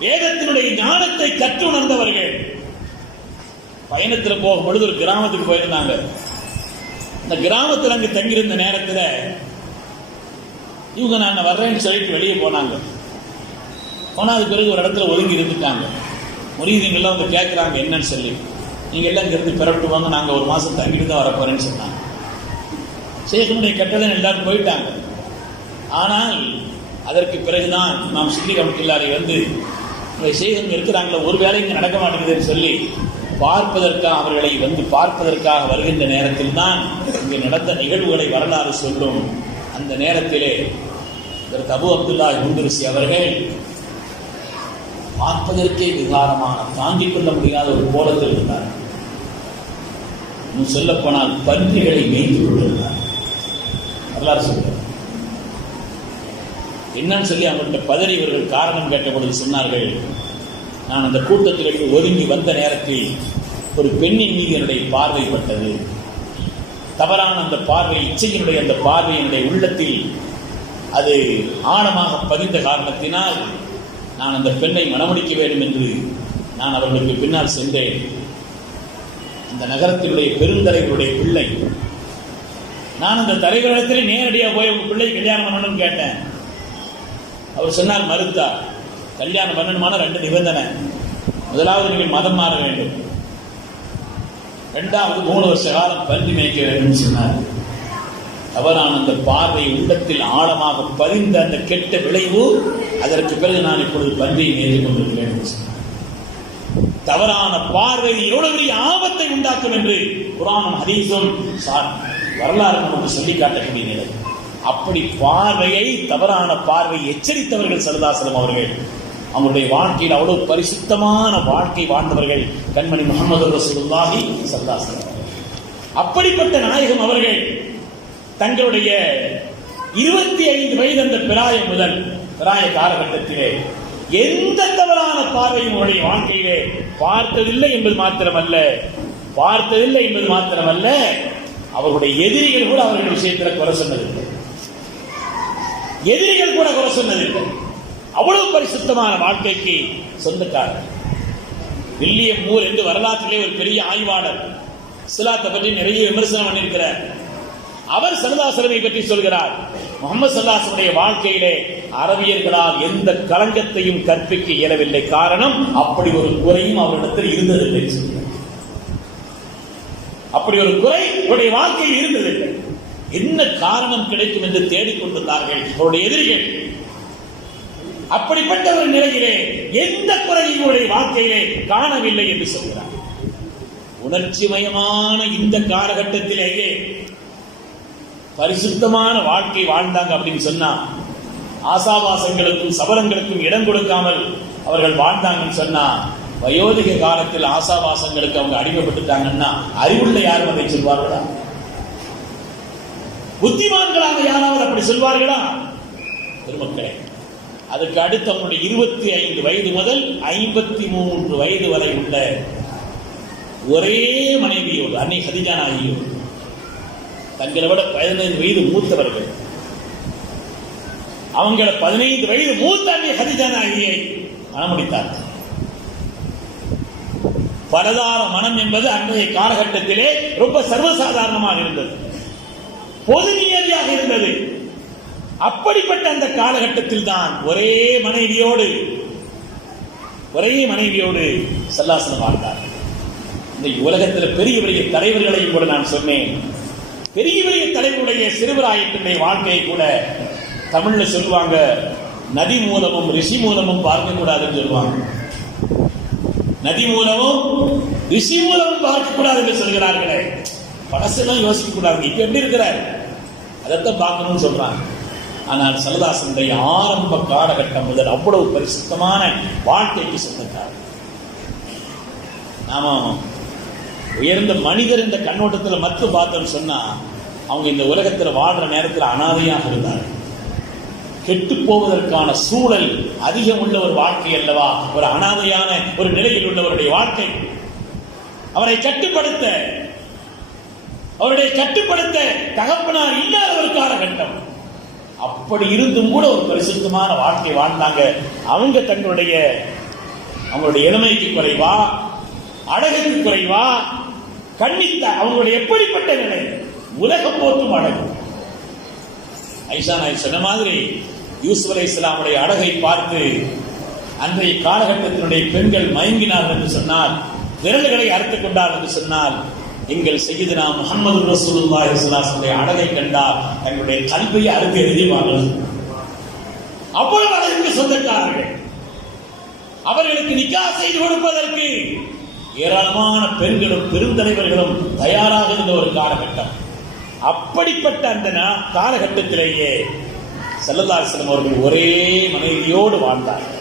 வேதத்தினுடைய ஞானத்தை கற்று உணர்ந்தவர்கள். பயணத்தில் போகும் பொழுது ஒரு கிராமத்துக்கு போயிருந்தாங்க. அந்த கிராமத்தில் அங்கு தங்கியிருந்த நேரத்தில் இவங்க நான் வர்றேன்னு சொல்லிட்டு வெளியே போனாங்க. போனதுக்கு பிறகு ஒரு இடத்துல ஒதுங்கி இருந்துட்டாங்க. முரீதுங்கெல்லாம் அவங்க கேட்குறாங்க என்னன்னு சொல்லி. நீங்கள் எல்லாம் இங்கிருந்து பிறப்பிட்டு வாங்க, நாங்கள் ஒரு மாதம் தங்கிட்டு தான் வரப்போறேன்னு சொன்னாங்க. ஷேഖனுடைய கட்டளை எல்லாரும் போயிட்டாங்க. ஆனால் அதற்கு பிறகுதான் நாம் ஷிப்லி ரஹ்மத்துல்லாஹி வந்து ஷேഖன் இருக்கிறாங்களோ ஒரு வேலை இங்கே நடக்க மாட்டேங்குதுன்னு சொல்லி பார்ப்பதற்காக அவர்களை வந்து பார்ப்பதற்காக வருகின்ற நேரத்தில் தான் இங்கே நடந்த நிகழ்வுகளை வரலாறு சொல்லும். அந்த நேரத்திலே அபு அப்துல்லா உந்துருசி அவர்கள் பார்ப்பதற்கே விகாரமான, தாங்கிக் கொள்ள முடியாத ஒரு கோலத்தில் இருந்தார். இன்னும் சொல்ல போனால் பன்றிகளை மேய்த்து கொண்டிருந்தார். வரலாறு சொல்றார். என்னன்னு சொல்லி அவங்கள்ட்ட பதறி இவர்கள் காரணம் கேட்டபொழுது சொன்னார்கள், நான் அந்த கூட்டத்திற்கு ஒதுங்கி வந்த நேரத்தில் ஒரு பெண்ணின் மீது என்னுடைய பார்வைப்பட்டது. தவறான அந்த பார்வை, இச்சையினுடைய அந்த பார்வை என்னுடைய உள்ளத்தில் அது ஆழமாக பதிந்த காரணத்தினால் நான் அந்த பெண்ணை மணமுடிக்க வேண்டும் என்று நான் அவர்களுக்கு பின்னால் சென்றேன். அந்த நகரத்தினுடைய பெருந்தலைவருடைய பிள்ளை. நான் அந்த தலைவரிடத்தில் நேரடியாக போய் உங்க பிள்ளை கல்யாணம் பண்ணணும்னு கேட்டேன். அவர் சொன்னார், மறுத்தார். கல்யாணம் பண்ணணுமான 2 நிபந்தனை. முதலாவது நீங்கள் மதம் மாற வேண்டும், 2வது 3 வருஷ காலம் பன்றி மேய்க்க வேண்டும் சொன்னார். தவறான அந்த பார்வை உள்ளத்தில் ஆழமாக பதிந்த அந்த கெட்ட விளைவு, அதற்கு பிறகு நான் இப்பொழுது பன்றியை மேய்த்துக் கொண்டிருக்கிறேன். தவறான பார்வை எவ்வளவு பெரிய ஆபத்தை உண்டாக்கும் என்று குர்ஆனும் ஹதீஸும் வரலாறு நமக்கு சொல்லி காட்டக்கூடிய நிலை. அப்படி பார்வையை, தவறான பார்வையை எச்சரித்தவர்கள் ஸல்லல்லாஹு அலைஹி வஸல்லம் அவர்கள். அவருடைய வாழ்க்கையில் அவ்வளவு பரிசுத்தமான வாழ்க்கை வாழ்ந்தவர்கள் கண்மணி முஹம்மது ரசூலுல்லாஹி ஸல்லல்லாஹு அலைஹி வஸல்லம். அப்படிப்பட்ட நாயகம் அவர்கள் தங்களுடைய 25 வயது அந்த பிராய காலகட்டத்திலே எந்த தவறான பார்வையும் அவருடைய வாழ்க்கையிலே பார்த்ததில்லை என்பது மாத்திரமல்ல, அவருடைய எதிரிகள் கூட அவர்கள் விஷயத்தில் குறை சொன்னதில்லை. அவ்வளவு பரிசுத்தமான வாழ்க்கைக்கு சொந்தக்காரர். வில்லியம் மூர் என்று வரலாற்றிலே ஒரு பெரிய ஆய்வாளர், இஸ்லாத்தை பற்றி நிறைய விமர்சனம் பண்ணியிருக்கிறார். அவர் ஸல்லல்லாஹு அலைஹி வஸல்லம் பற்றி சொல்கிறார், முஹம்மது ஸல்லல்லாஹு அலைஹி வஸல்லம் வாழ்க்கையிலே அரபியர்களால் எந்த களங்கத்தையும் கற்பிக்க இயலவில்லை. காரணம், அப்படி ஒரு குறையும் அவரிடத்தில் இருந்ததில்லை. அப்படி ஒரு குறை அவருடைய வாழ்க்கையில் இருந்ததில்லை. என்ன காரணம் கிடைக்கும் என்று தேடிக்கொண்டிருந்தார்கள் அவருடைய எதிரிகள். அப்படிப்பட்ட ஒரு நிலையிலே எந்த குறையும் அவருடைய வாழ்க்கையிலே காணவில்லை என்று சொல்கிறார். உணர்ச்சிமயமான இந்த காலகட்டத்திலேயே பரிசுத்தமான வாழ்க்கை வாழ்ந்தாங்க அப்படின்னு சொன்னா, ஆசாபாசங்களுக்கும் சபலங்களுக்கும் இடம் கொடுக்காமல் அவர்கள் வாழ்ந்தாங்கன்னு சொன்னா, வயோதிக காலத்தில் ஆசாபாசங்களுக்கு அவங்க அடிமைப்பட்டுட்டாங்கன்னா அறிவுள்ள யாரும் அதை சொல்வார்களா? புத்திமான்களாக யாராவது அப்படி சொல்வார்களா? பெருமக்களே, அதுக்கு அடுத்து அவங்களுடைய 25 வயது முதல் 53 வயது வரை உள்ள ஒரே மனைவியோடு, அன்னை கதீஜா நாயகியோடு, தங்களை விட 15 வயது மூத்தவர்கள், அவங்கள 15 வயது மூத்த அன்னை கதீஜா நாயகியை மணமுடித்தார்கள். பலதார மனம் என்பது அன்றைய காலகட்டத்திலே ரொம்ப சர்வசாதாரணமாக இருந்தது, பொது நியதியாக இருந்தது. அப்படிப்பட்ட அந்த காலகட்டத்தில் தான் ஒரே மனைவியோடு ஸல்லல்லாஹு வாழ்ந்தார். இந்த உலகத்தில் பெரிய பெரிய தலைவர்களையும் கூட நான் சொன்னேன். பெரிய பெரிய தலைவருடைய சிறுவராயத்தினுடைய வாழ்க்கையை கூட தமிழ்ல சொல்லுவாங்க, நதி மூலமும் ரிஷி மூலமும் பார்க்க கூடாதுன்னு சொல்லுவாங்க. நதி மூலமும் ரிஷி மூலமும் பார்க்க கூடாது என்று சொல்கிறார்களே, பழசெல்லாம் யோசிக்க கூடாது. இப்ப எப்படி இருக்கிறார் அதைத்தான் பார்க்கணும்னு சொல்றாங்க. ஆனால் ஸல்லல்லாஹு அலைஹி வஸல்லம் ஆரம்ப காலகட்டம் முதல் அவ்வளவு பரிசுத்தமான வாழ்க்கைக்கு சொந்தக்காரர். நாம உயர்ந்த மனிதர் இந்த கண்ணோட்டத்தில் மட்டும் பார்த்தோம்னு சொன்னா, அவங்க இந்த உலகத்தில் வாழ்ற நேரத்தில் அனாதையாக இருந்தார். கெட்டு போவதற்கான சூழல் அதிகம் உள்ள ஒரு வாழ்க்கை அல்லவா, ஒரு அனாதையான ஒரு நிலையில் உள்ளவருடைய வாழ்க்கை. அவரை கட்டுப்படுத்த தகப்பனார் இல்லாத ஒரு காலகட்டம். அப்படி இருந்தும் கூட ஒரு பரிசுத்தமான வாழ்க்கை வாழ்ந்தாங்க. அவங்க அவங்களுடைய இளமைக்கு குறைவா, அழகுக்கு குறைவா, கண்ணித்த அவங்களுடைய எப்படிப்பட்ட நிலை, உலகம் போற்றும் அழகு. ஐஷா நாயகி சொன்ன மாதிரி யூசுப் அலைஹிஸ்ஸலாமுடைய அழகை பார்த்து அன்றைய காலகட்டத்தினுடைய பெண்கள் மயங்கினார்கள் என்று சொன்னால், விரல்களை அறுத்துக் கொண்டார் என்று சொன்னால், எங்கள் சய்யிதுனா முஹம்மது ரசூலுல்லாஹி ஸல்லல்லாஹு அலைஹி வஸல்லம் அழகை கண்டால் தங்களுடைய கல்வியை அறுத்து எழுதிவார்கள். அவ்வளவு அழகுக்கு சொந்தக்காரர்கள். அவர்களுக்கு நிக்காஹ் செய்து கொடுப்பதற்கு ஏராளமான பெண்களும் பெருந்தலைவர்களும் தயாராக இருந்த ஒரு காலகட்டம். அப்படிப்பட்ட அந்த காலகட்டத்திலேயே ஸல்லல்லாஹு அலைஹி வஸல்லம் அவர்கள் ஒரே மனைவியோடு வாழ்ந்தார்கள்.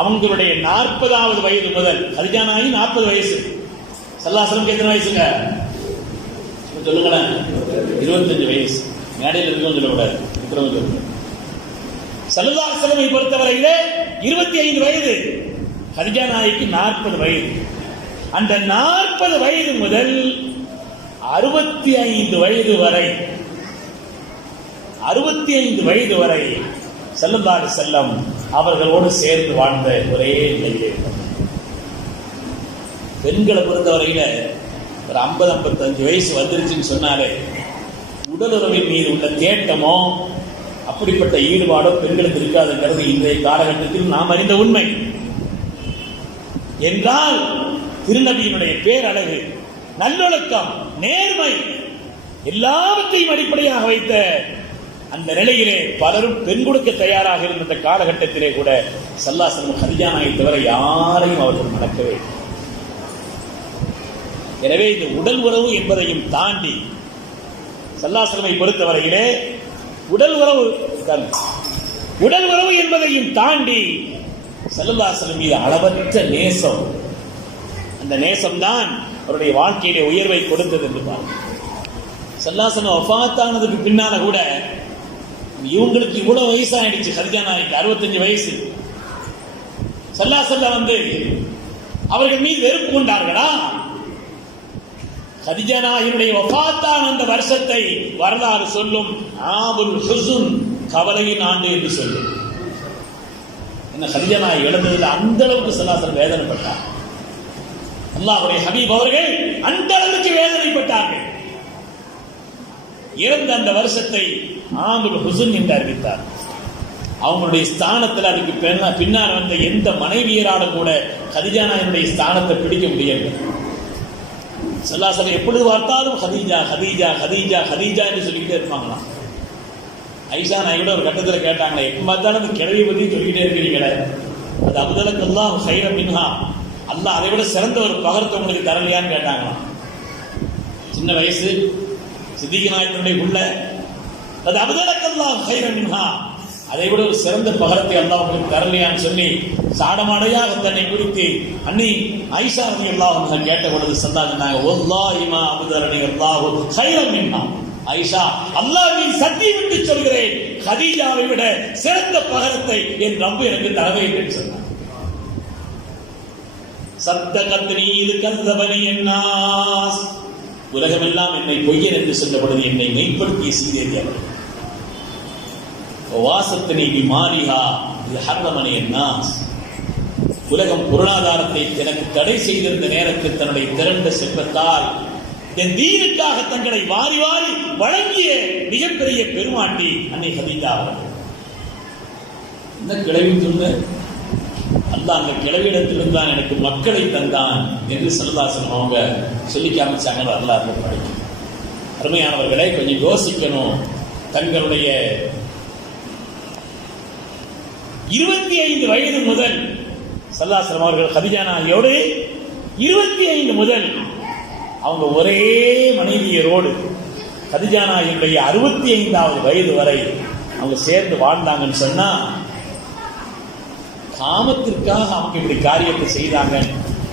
அவங்களுடைய 40வது வயது முதல், கதீஜா நாயகி 40 வயசு, ஸல்லல்லாஹு அலைஹி வஸல்லம் எத்தனை வயசுங்க சொல்லுங்களேன்? 25 வயசு. மேடையில் இருக்கவும் சொல்லக்கூடாது, இருக்கிறவங்க சொல்லுங்க. ஸல்லல்லாஹு அலைஹி வஸல்லம் பொறுத்தவரையிலே 25 வயது, கதீஜா நாயகிக்கு 40 வயது. அந்த 40 வயது முதல் 65 வயது வரை ஸல்லல்லாஹு அலைஹி வஸல்லம் அவர்களோடு சேர்ந்து வாழ்ந்த ஒரே நிலையிலே. பெண்களை பொறுத்தவரையில ஒரு 50-55 வயசு வந்துருச்சுன்னு சொன்னாலே உடல் உறவின் மீது உள்ள தேட்டமோ அப்படிப்பட்ட ஈடுபாடோ பெண்களுக்கு இருக்காதுங்கிறது இன்றைய காலகட்டத்தில் நாம் அறிந்த உண்மை. என்றால் திருநபியினுடைய பேரழகு, நல்லொழுக்கம், நேர்மை எல்லாவற்றையும் அடிப்படையாக வைத்த அந்த நிலையிலே பலரும் பெண் கொடுக்க தயாராக இருந்த காலகட்டத்திலே கூட ஸல்லல்லாஹு அலைஹி வஸல்லம் கதீஜா நாயகியை தவிர யாரையும் அவர்கள் மணக்கவே. எனவே இந்த உடல் உறவு என்பதையும் தாண்டி ஸல்லல்லாஹு அலைஹி வஸல்லம் பொறுத்தவரையிலே உடல் உறவு என்பதையும் தாண்டி ஸல்லல்லாஹு அலைஹி வஸல்லம் மீது அளவற்ற நேசம், அந்த நேசம்தான் அவருடைய வாழ்க்கையிலே உயர்வை கொடுத்தது என்று பாருங்கள். ஸல்லல்லாஹு வஃபாத்தானதுக்கு பின்னால கூட இவங்களுக்கு இவ்வளவு வயசாயிடுச்சு. கதீஜா நாயகி 65 வயசு. ஸல்லல்லாஹு அவர்கள் மீது வெறுப்பு கொண்டார்களா? கதீஜா நாயகியுடைய வஃபாத்தான அந்த வருஷத்தை வரலாறு சொல்லும் ஆபுல் ஹுஸ்ன், கவலையின் ஆண்டு என்று சொல்லும். என்ன கதீஜா நாயகி இழந்ததில் அந்த அளவுக்கு ஸல்லல்லாஹு வேதனைப்பட்டார். அல்லாஹ்வுடைய ஹபீப் அவர்கள் அந்த அளவுக்கு வேதனைப்பட்டார்கள். இறந்த அந்த வருஷத்தை ஆபுல் ஹுஸ்ன் என்று அறிவித்தார். அவங்களுடைய ஸ்தானத்தில் அதுக்கு பின்னால் வந்த எந்த மனைவியராலும் கூட கதீஜா நாயகியுடைய ஸ்தானத்தை பிடிக்க முடியவில்லை. ஸல்லல்லாஹு எப்பொழுது பார்த்தாலும் ஹதீஜா ஹதீஜா ஹதீஜா ஹதீஜா என்று சொல்லிக்கிட்டே இருப்பாங்களாம். ஐஷா நாயகியோட ஒரு கட்டத்தில் கேட்டாங்களே, எப்போ பார்த்தாலும் அந்த கிழவியை பற்றி சொல்லிக்கிட்டே இருக்கிறீங்களே, அது அப்தலக் அல்லாஹ் ஹைரம் மின்ஹா, அல்லாஹ் அதை விட சிறந்த ஒரு பகரத்தை உங்களுக்கு தரலையான்னு கேட்டாங்களாம். சின்ன வயசு சித்திக் நாயகனுடைய உள்ள, அது அப்தலக் அல்லாஹ் ஹைரம் மின்ஹா, அதை விட ஒரு சிறந்த பகரத்தை அல்லாஹ் உங்களுக்கு தரலையான்னு சொல்லி சாடமாடையாக தன்னை குறித்து அன்னி ஆயிஷா ரலியல்லாஹு அன்ஹா கேட்ட பொழுது சொன்னாங்க, வல்லாஹி மா அப்தலனி அல்லாஹு ஹைரம் மின்ஹா, ஆயிஷா அல்லாஹ்வின் சத்தியம் விட்டு சொல்கிறேன், கதீஜாவை விட சிறந்த பகரத்தை என் ரப்பு எனக்கு தரவே என்று சொன்னார். சத்தகத்னி இது கஸ்தபனி அன்னாஸ், உலகமெல்லாம் என்னை பொய்யன் என்று சொன்ன பொழுது என்னை மெய்ப்படுத்திய சீதேவி அவர்கள். வாசத்தினை மாறிஹா இது ஹர்ரமனி அன்னாஸ், உலகம் பொருளாதாரத்தை எனக்கு தடை செய்திருந்த நேரத்தில் தன்னுடைய திரண்ட செல்வத்தால் என் தீனுக்காக தங்களை வாரி வாரி வழங்கிய மிகப்பெரிய பெருமாட்டி அன்னை கதீஜா அவர்கள். என்ன கிளவி சொல்ல, அல்லாஹ் அந்த கிளவியிடத்திலிருந்து தான் எனக்கு மக்களை தந்தான் என்று ஸல்லல்லாஹு அவங்க சொல்லி காமிச்சாங்க. வரலாறு படிக்கும். அருமையானவர்களை கொஞ்சம் யோசிக்கணும். தங்களுடைய 25 வயது முதல் ஸல்லல்லாஹு அவர்கள் கதீஜா நாயகியோடு 25 முதல் அவங்க ஒரே மனைவியரோடு கதீஜா நாயகியுடைய 65வது வயது வரை அவங்க சேர்ந்து வாழ்ந்தாங்கன்னு சொன்னா, காமத்திற்காக அவங்க இப்படி காரியத்தை செய்தாங்க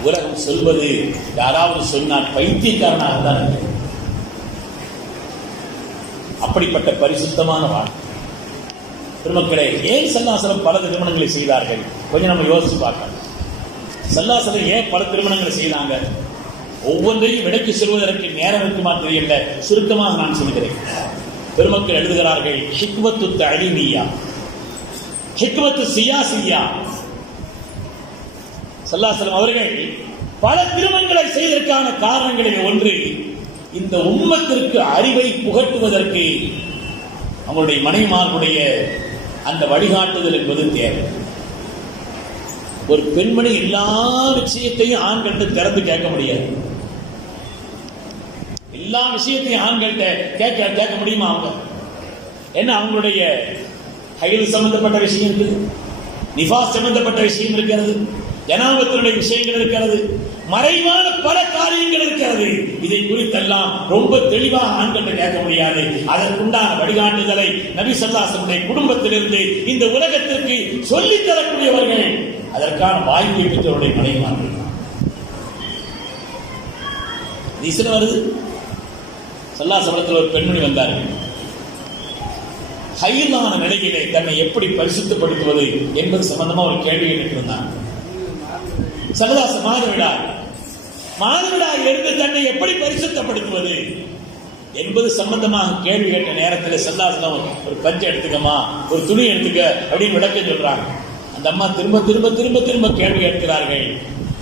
உலகம் சொல்வது யாராவது சொன்னால் பைத்தியக்காரனாக தான். அப்படிப்பட்ட பரிசுத்தமான வாழ்க்கை. பெருமக்களே, ஏன் ஸல்லல்லாஹு பல திருமணங்களை செய்தார்கள்? கொஞ்சம் நம்ம யோசிச்சு பார்க்கலாம். ஸல்லல்லாஹு ஏன் பல திருமணங்களை செய்தாங்க? ஒவ்வொன்றையும் விடைக்கு சொல்வதற்கு நேரம் இருக்குமா தெரியல, சுருக்கமாக நான் சொல்கிறேன். பெருமக்கள் எழுதுகிறார்கள், ஹிக்மத்து தஅலீமியா, ஹிக்மத்து சியாசியா. ஸல்லல்லாஹு அவர்கள் பல திருமணங்களை செய்வதற்கான காரணங்களில் ஒன்று, இந்த உம்மத்திற்கு அறிவை புகட்டுவதற்கு அவங்களுடைய மனைவிமார்களுடைய அந்த வழிகாட்டுதல் என்பது தேவை. ஒரு பெண்மணி எல்லா விஷயத்தையும் ஆண்கள்கிட்ட திறந்து கேட்க முடியாது. எல்லா விஷயத்தையும் ஆண்கள்கிட்ட கேட்க முடியுமா? அவங்க என்ன, அவங்களுடைய ஹைது சம்பந்தப்பட்ட விஷயம் இருக்குது, நிஃபாஸ் சம்பந்தப்பட்ட விஷயம் இருக்கிறது, ஜனாபத்தினுடைய விஷயங்கள் இருக்கிறது, மறைவான பல காரியங்கள் இருக்கிறது. இதை குறித்தெல்லாம் ரொம்ப தெளிவாக ஆண்கள் கேட்க முடியாது. அதற்குண்டான வழிகாட்டுதலை நபி ஸல்லல்லாஹு அலைஹி குடும்பத்திலிருந்து இந்த உலகத்திற்கு சொல்லித் தரக்கூடியவர்கள், அதற்கான வாய்ப்பை பெற்றவருடைய மனைவிமார்கள். இஸ்ல வருது, ஸல்லல்லாஹு அலைஹி ஒரு பெண்மணி வந்தார்கள். ஹைலான நிலையிலே தன்னை எப்படி பரிசுத்தப்படுத்துவது என்பது சம்பந்தமா ஒரு கேள்வி கேட்டிருந்தாங்க. ஸல்லல்லாஹு மாதவிடாய் இருந்து தன்னை எப்படி பரிசுத்தப்படுத்துவது என்பது சம்பந்தமாக கேள்வி கேட்ட நேரத்தில் ஸல்லல்லாஹு ஒரு பஞ்சை எடுத்துக்கமா, ஒரு துணி எடுத்துக்க அப்படின்னு விளக்கம் சொல்றாங்க. அந்த அம்மா திரும்ப திரும்ப திரும்ப திரும்ப கேள்வி கேட்கிறார்கள்.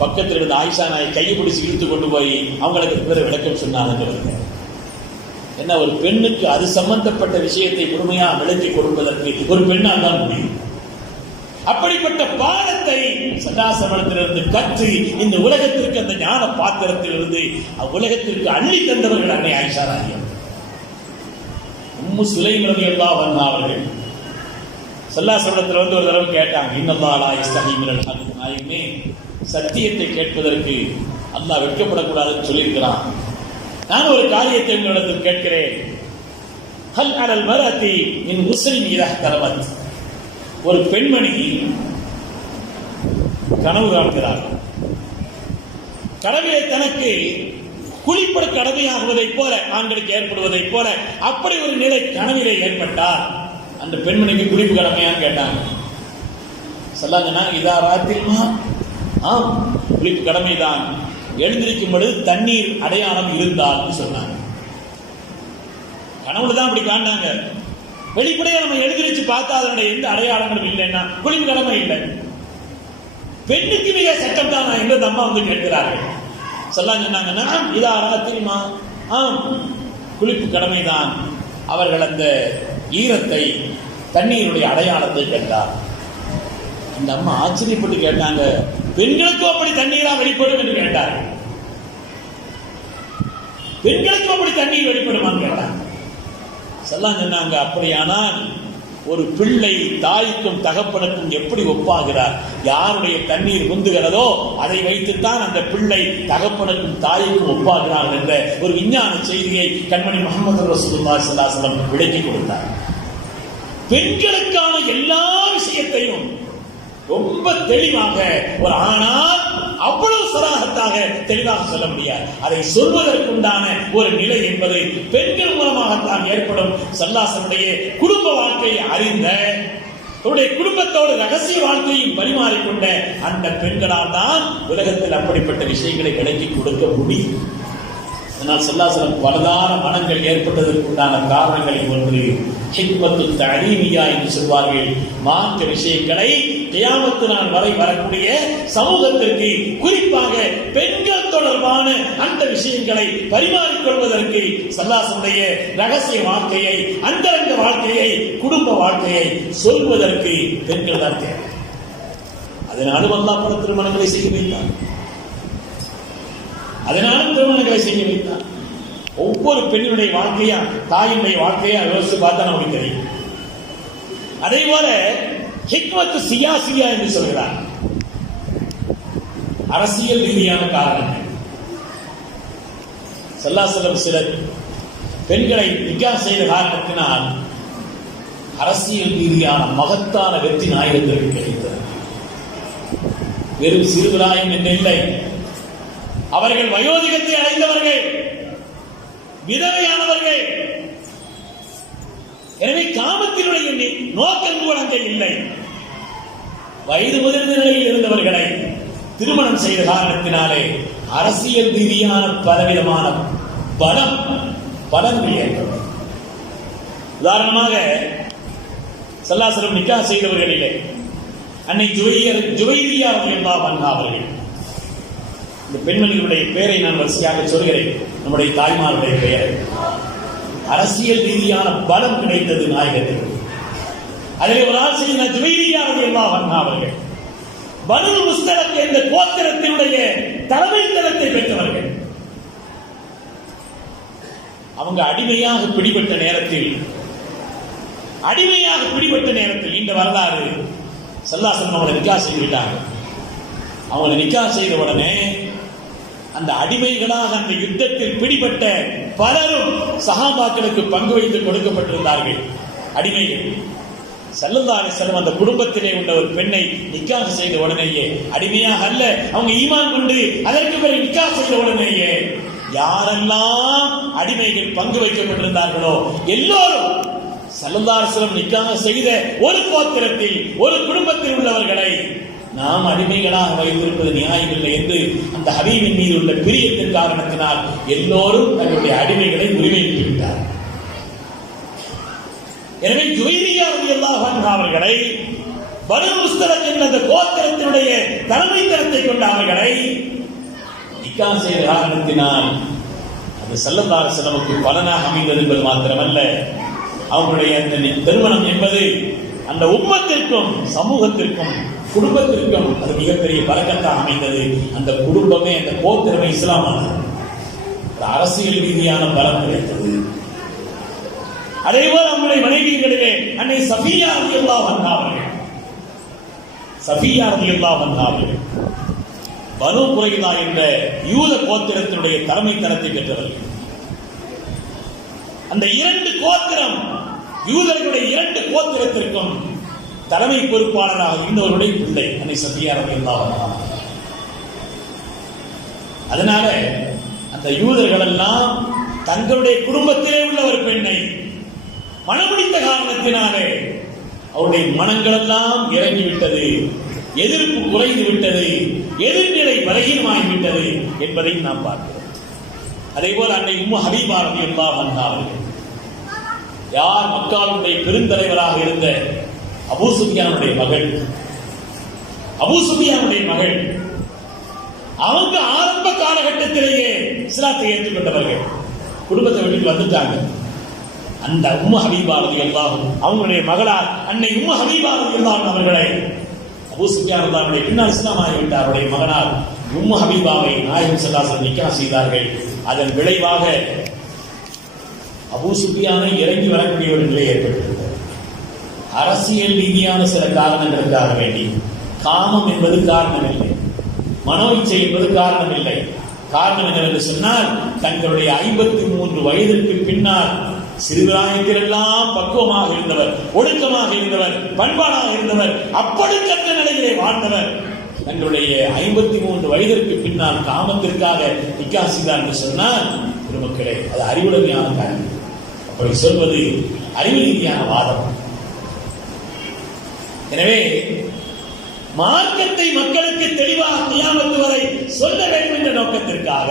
பக்கத்தில் இருந்த ஆயிஷா நாயகி கையை பிடிச்சி இழுத்து கொண்டு போய் அவங்களுக்கு பிறகு விளக்கம் சொன்னாங்க. என்ன, ஒரு பெண்ணுக்கு அது சம்பந்தப்பட்ட விஷயத்தை முழுமையாக விளக்கி கொடுப்பதற்கு ஒரு பெண்ணால் தான் முடியும். அப்படிப்பட்ட பாடத்தை சதாசவனத்திலிருந்து கற்று இந்த உலகத்திற்கு அந்த ஞான பாத்திரத்திலிருந்து அவ்வுலகத்திற்கு அள்ளி தந்தவர்கள் அன்னை ஆயிஷா நாயகி. உம்மு சுலைம் ரலியல்லாஹு அன்ஹா அவர்கள் சல்லாசவனத்தில் வந்து ஒரு தடவை கேட்டாங்க, இன்னல்லாஹ் லா யஸ்தஹீ மினல் ஹக், நாயகமே சத்தியத்தை கேட்பதற்கு அல்லாஹ் வெட்கப்படக்கூடாதுன்னு சொல்லியிருக்கிறான். நான் ஒரு காரியத்தை உங்களிடத்தில் கேட்கிறேன். ஹல் அலல் மரதி மின் உஸ்ரின் இதா தரபத், ஒரு பெண்மணி கனவு காண்கிறார். கனவிலே தனக்கு குளிப்பட கடமையாகுவதைப் போல ஆண்களுக்கு ஏற்படுவதைப் போல அப்படி ஒரு நிலை கனவிலே ஏற்பட்டால் அந்த பெண்மணிக்கு குளிப்பு கடமையான்னு கேட்டாங்க. சொல்லாங்கன்னா இதா ராத்திரிமா ஆம் குளிப்பு கடமைதான், எழுந்திருக்கும் பொழுது தண்ணீர் அடையாளம் இருந்தால் சொன்னாங்க. கனவுல தான் அப்படி காண்டாங்க. வெளிப்படையா நம்ம எழுந்திருச்சு பார்த்தா அதனுடைய எந்த அடையாளங்களும் இல்லைன்னா குளிப்பு கடமை இல்லை. பெண்ணுக்கு மிக சட்டம் தான் என்று அம்மா வந்து கேட்கிறார்கள். சொன்னாங்கன்னா இதா ராத்திரிமா ஆம் குளிப்பு கடமைதான். அவர்கள் அந்த ஈரத்தை தண்ணீருடைய அடையாளத்தை கேட்டார். அந்த அம்மா ஆச்சரியப்பட்டு கேட்டாங்க, பெண்களுக்கும் அப்படி தண்ணீரா வெளிப்படும் என்று கேட்டார்கள். பெண்களுக்கும் அப்படி தண்ணீர் வெளிப்படுமான்னு கேட்டாங்க. சொன்னாங்க அப்படியானால் ஒரு பிள்ளை தாய்க்கும் தகப்பனுக்கும் எப்படி ஒப்பாகிறார்? யாருடைய தண்ணீர் முந்துகிறதோ அதை வைத்துத்தான் அந்த பிள்ளை தகப்பனுக்கும் தாய்க்கும் ஒப்பாகிறார் என்ற ஒரு விஞ்ஞான செய்தியை கண்மணி முஹம்மது ரசூலுல்லாஹி ஸல்லல்லாஹு அலைஹி வஸல்லம் விளக்கி கொடுத்தார். பெண்களுக்கான எல்லா விஷயத்தையும் ரொம்ப தெளிவாக ஒரு ஆணால் அவ்வளவு சராகத்தாக தெளிவாக சொல்ல முடியாது. அதை சொல்வதற்குண்டான ஒரு நிலை என்பது பெண்கள் மூலமாகத்தான் ஏற்படும். ஸல்லல்லாஹு குடும்ப வாழ்க்கையை அறிந்த அவருடைய குடும்பத்தோடு ரகசிய வாழ்க்கையும் பரிமாறிக்கொண்ட அந்த பெண்களால் தான் உலகத்தில் அப்படிப்பட்ட விஷயங்களை விளக்கி கொடுக்க முடியும். அதனால் ஸல்லல்லாஹு பலதார மனங்கள் ஏற்பட்டதற்குண்டான காரணங்களில் ஒன்று ஹிக்மத்து தஅலீமியா என்று சொல்வார்கள். மார்க்க விஷயங்களை கியாமத்து நாள் வரை வரக்கூடிய சமூகத்திற்கு குறிப்பாக பெண்கள் தொடர்பான அந்த விஷயங்களை பரிமாறிக்கொள்வதற்கு ஸல்லல்லாஹு ரகசிய வாழ்க்கையை, அந்தரங்க வாழ்க்கையை, குடும்ப வாழ்க்கையை சொல்வதற்கு பெண்கள் தான் தேவை. அதனாலும் அல்லாஹ் பல திருமணங்களை செய்ய வைத்தார். அதனாலும் திருமணங்களை செய்ய வைத்தார். ஒவ்வொரு பெண்ணுடைய வாழ்க்கையா தாயினுடைய வாழ்க்கையா யோசிச்சு பார்த்தா நமக்கு தெரியும். அதே போல ஹிக்மத்து சியாசியா என்று சொல்கிறார். அரசியல் ரீதியான காரணங்கள். ஸல்லல்லாஹு சிலர் பெண்களை நிக்காஹ் செய்த காரணத்தினால் அரசியல் ரீதியான மகத்தான வெற்றி நாயகத்திற்கு கிடைத்தது. வெறும் சிறுபிராயம் என்று இல்லை, அவர்கள் வயோதிகத்தை அடைந்தவர்கள், விதவையானவர்கள். எனவே காமத்தினுடைய நோக்கம் கூட அங்கே இல்லை. வயது முதிர்ந்த நிலையில் இருந்தவர்களை திருமணம் செய்த காரணத்தினாலே அரசியல் ரீதியான பலவிதமான பலன்கள் ஏற்படும். உதாரணமாக ஸல்லல்லாஹு நிக்காஹ் செய்தவர்களிலே அன்னை ஜுவைரியா ரலியல்லாஹு அன்ஹா அவர்கள், இந்த பெண்மணிகளுடைய பெயரை நான் வரிசையாக சொல்கிறேன், நம்முடைய தாய்மாருடைய பெயர். அரசியல் ரீதியான பலம் கிடைத்தது நாயகத்திற்கு. அதிலே ஒரு ஆள் செய்த ஜுவைரியா ரலியல்லாஹு அன்ஹா அவர்கள் பனு முஸ்தலக் என்ற கோத்திரத்தினுடைய தலைமைத்தனத்தை பெற்றவர்கள். அவங்க அடிமையாக பிடிபட்ட நேரத்தில் இந்த வரலாறு ஸல்லல்லாஹு அவங்களை நிக்காஹ் செய்து விட்டாங்க. அவங்களை நிக்காஹ் செய்த உடனே அந்த அடிமைகளாக அந்த யுத்தத்தில் பிடிபட்ட பலரும் சஹாபாக்களுக்கு பங்கு வைத்து கொடுக்கப்பட்டிருந்தார்கள். அடிமைகள். ஸல்லல்லாஹு அலைஹி வஸல்லம் அந்த குடும்பத்திலே உள்ள ஒரு பெண்ணை நிக்காஹ் செய்த உடனேயே, அடிமையாக அல்ல, அவங்க ஈமான் கொண்டு அதற்கு பிறகு நிக்காஹ் செய்த உடனேயே யாரெல்லாம் அடிமைகள் பங்கு வைக்கப்பட்டிருந்தார்களோ எல்லோரும் ஸல்லல்லாஹு அலைஹி வஸல்லம் நிக்காஹ் செய்த ஒரு கோத்திரத்தில் ஒரு குடும்பத்தில் உள்ளவர்களை நாம் அடிமைகளாக வைத்திருப்பது நியாயமில்லை என்று அந்த ஹபீபின் மீது உள்ள பிரியத்தின் காரணத்தினால் எல்லோரும் தங்களுடைய அடிமைகளை உரிமையிட்டு விட்டார். எனவே ஜுவைரியா ரலியல்லாஹு அன்ஹா அவர்களை பனு முஸ்தலக் என்ற அந்த கோத்திரத்தினுடைய தலைமைத்தனத்தை கொண்ட அவர்களை நிக்காஹ் செய்த காரணத்தினால் அது ஸல்லல்லாஹு அலைஹி வஸல்லமுக்கு பலனாக அமைந்தது என்பது மாத்திரமல்ல, அவர்களுடைய அந்த திருமணம் என்பது அந்த உம்மத்திற்கும் சமூகத்திற்கும் குடும்பத்திற்கும் அது மிகப்பெரிய பரக்கத்தாக அமைந்தது. அந்த குடும்பமே, அந்த கோத்திரமே இஸ்லாமானது. அரசியல் ரீதியான பலம் கிடைத்தது. அதேபோல் அவங்களுடைய மனைவிகளிலே அன்னை சஃபியா ரலியல்லாஹு அன்ஹா அவர்கள் பனு குறைதா என்ற யூத கோத்திரத்தினுடைய தலைமைத்தனத்தை பெற்றவர்கள். அந்த இரண்டு கோத்திரம், யூதர்களுடைய இரண்டு கோத்திரத்திற்கும் தலைமை பொறுப்பாளராக இருந்தவருடைய பிள்ளை அன்னை சஃபியா ரலியல்லாஹு அன்ஹா. அதனால அந்த அந்த யூதர்கள் எல்லாம் தங்களுடைய குடும்பத்திலே உள்ள ஒரு பெண்ணை மணமுடித்த காரணத்தினாலே அவருடைய மனங்கள் எல்லாம் இறங்கிவிட்டது, எதிர்ப்பு குறைந்து விட்டது, எதிர்நிலை பலகீனமாகிவிட்டது என்பதை நாம் பார்க்கிறோம். அதே போல அன்னை உம்மு ஹபீபா ரலியல்லாஹு அன்ஹா அவர்கள், யார் மக்காவுடைய பெருந்தலைவராக இருந்த அபூ சுஃபியானுடைய மகள், அபூ சுஃபியானுடைய மகள், அவங்க ஆரம்ப காலகட்டத்திலேயே இஸ்லாத்தை ஏற்றுக்கொண்டவர்கள், குடும்பத்தை விட்டு வந்துட்டாங்க. அந்த உம்மு ஹபீபா ரலியல்லாஹு அவங்களுடைய மகளார் அன்னை உம்மு ஹபீபா ரலியல்லாஹு அவர்களை அபூ சுஃபியான் ரலியல்லாஹு பின்னால் இஸ்லாமாகிவிட்ட அவருடைய மகனார் உம்மு ஹபீபாவை நாயகம் ஸல்லல்லாஹு அலைஹி வஸல்லம் நிக்காஹ் செய்தார்கள். அதன் விளைவாக அபூ சுஃபியானை இறங்கி வரக்கூடிய ஒரு நிலை ஏற்பட்டிருக்கிறது. அரசியல் ரீதியான சில காரணங்களுக்காக வேண்டி, காமம் என்பது காரணம் இல்லை, மனோ இச்சை என்பது காரணம் இல்லை. காரணம் என்னவென்று சொன்னால், தங்களுடைய 53 வயதிற்கு பின்னால் சிறுபிராயத்திலெல்லாம் பக்குவமாக இருந்தவர், ஒழுக்கமாக இருந்தவர், பண்பாடாக இருந்தவர், அப்படிக்கற்ற நிலையிலே வாழ்ந்தவர், தங்களுடைய 53 வயதிற்கு பின்னால் காமத்திற்காக நிக்காஹ் செய்தார் என்று சொன்னால், பெருமக்களே, அது அறிவுடைமையான காரணம். அப்படி சொல்வது அறிவு ரீதியான வாதம். எனவே மார்க்கத்தை மக்களுக்கு தெளிவாக கியாமத் வரை சொல்ல வேண்டும் என்ற நோக்கத்திற்காக,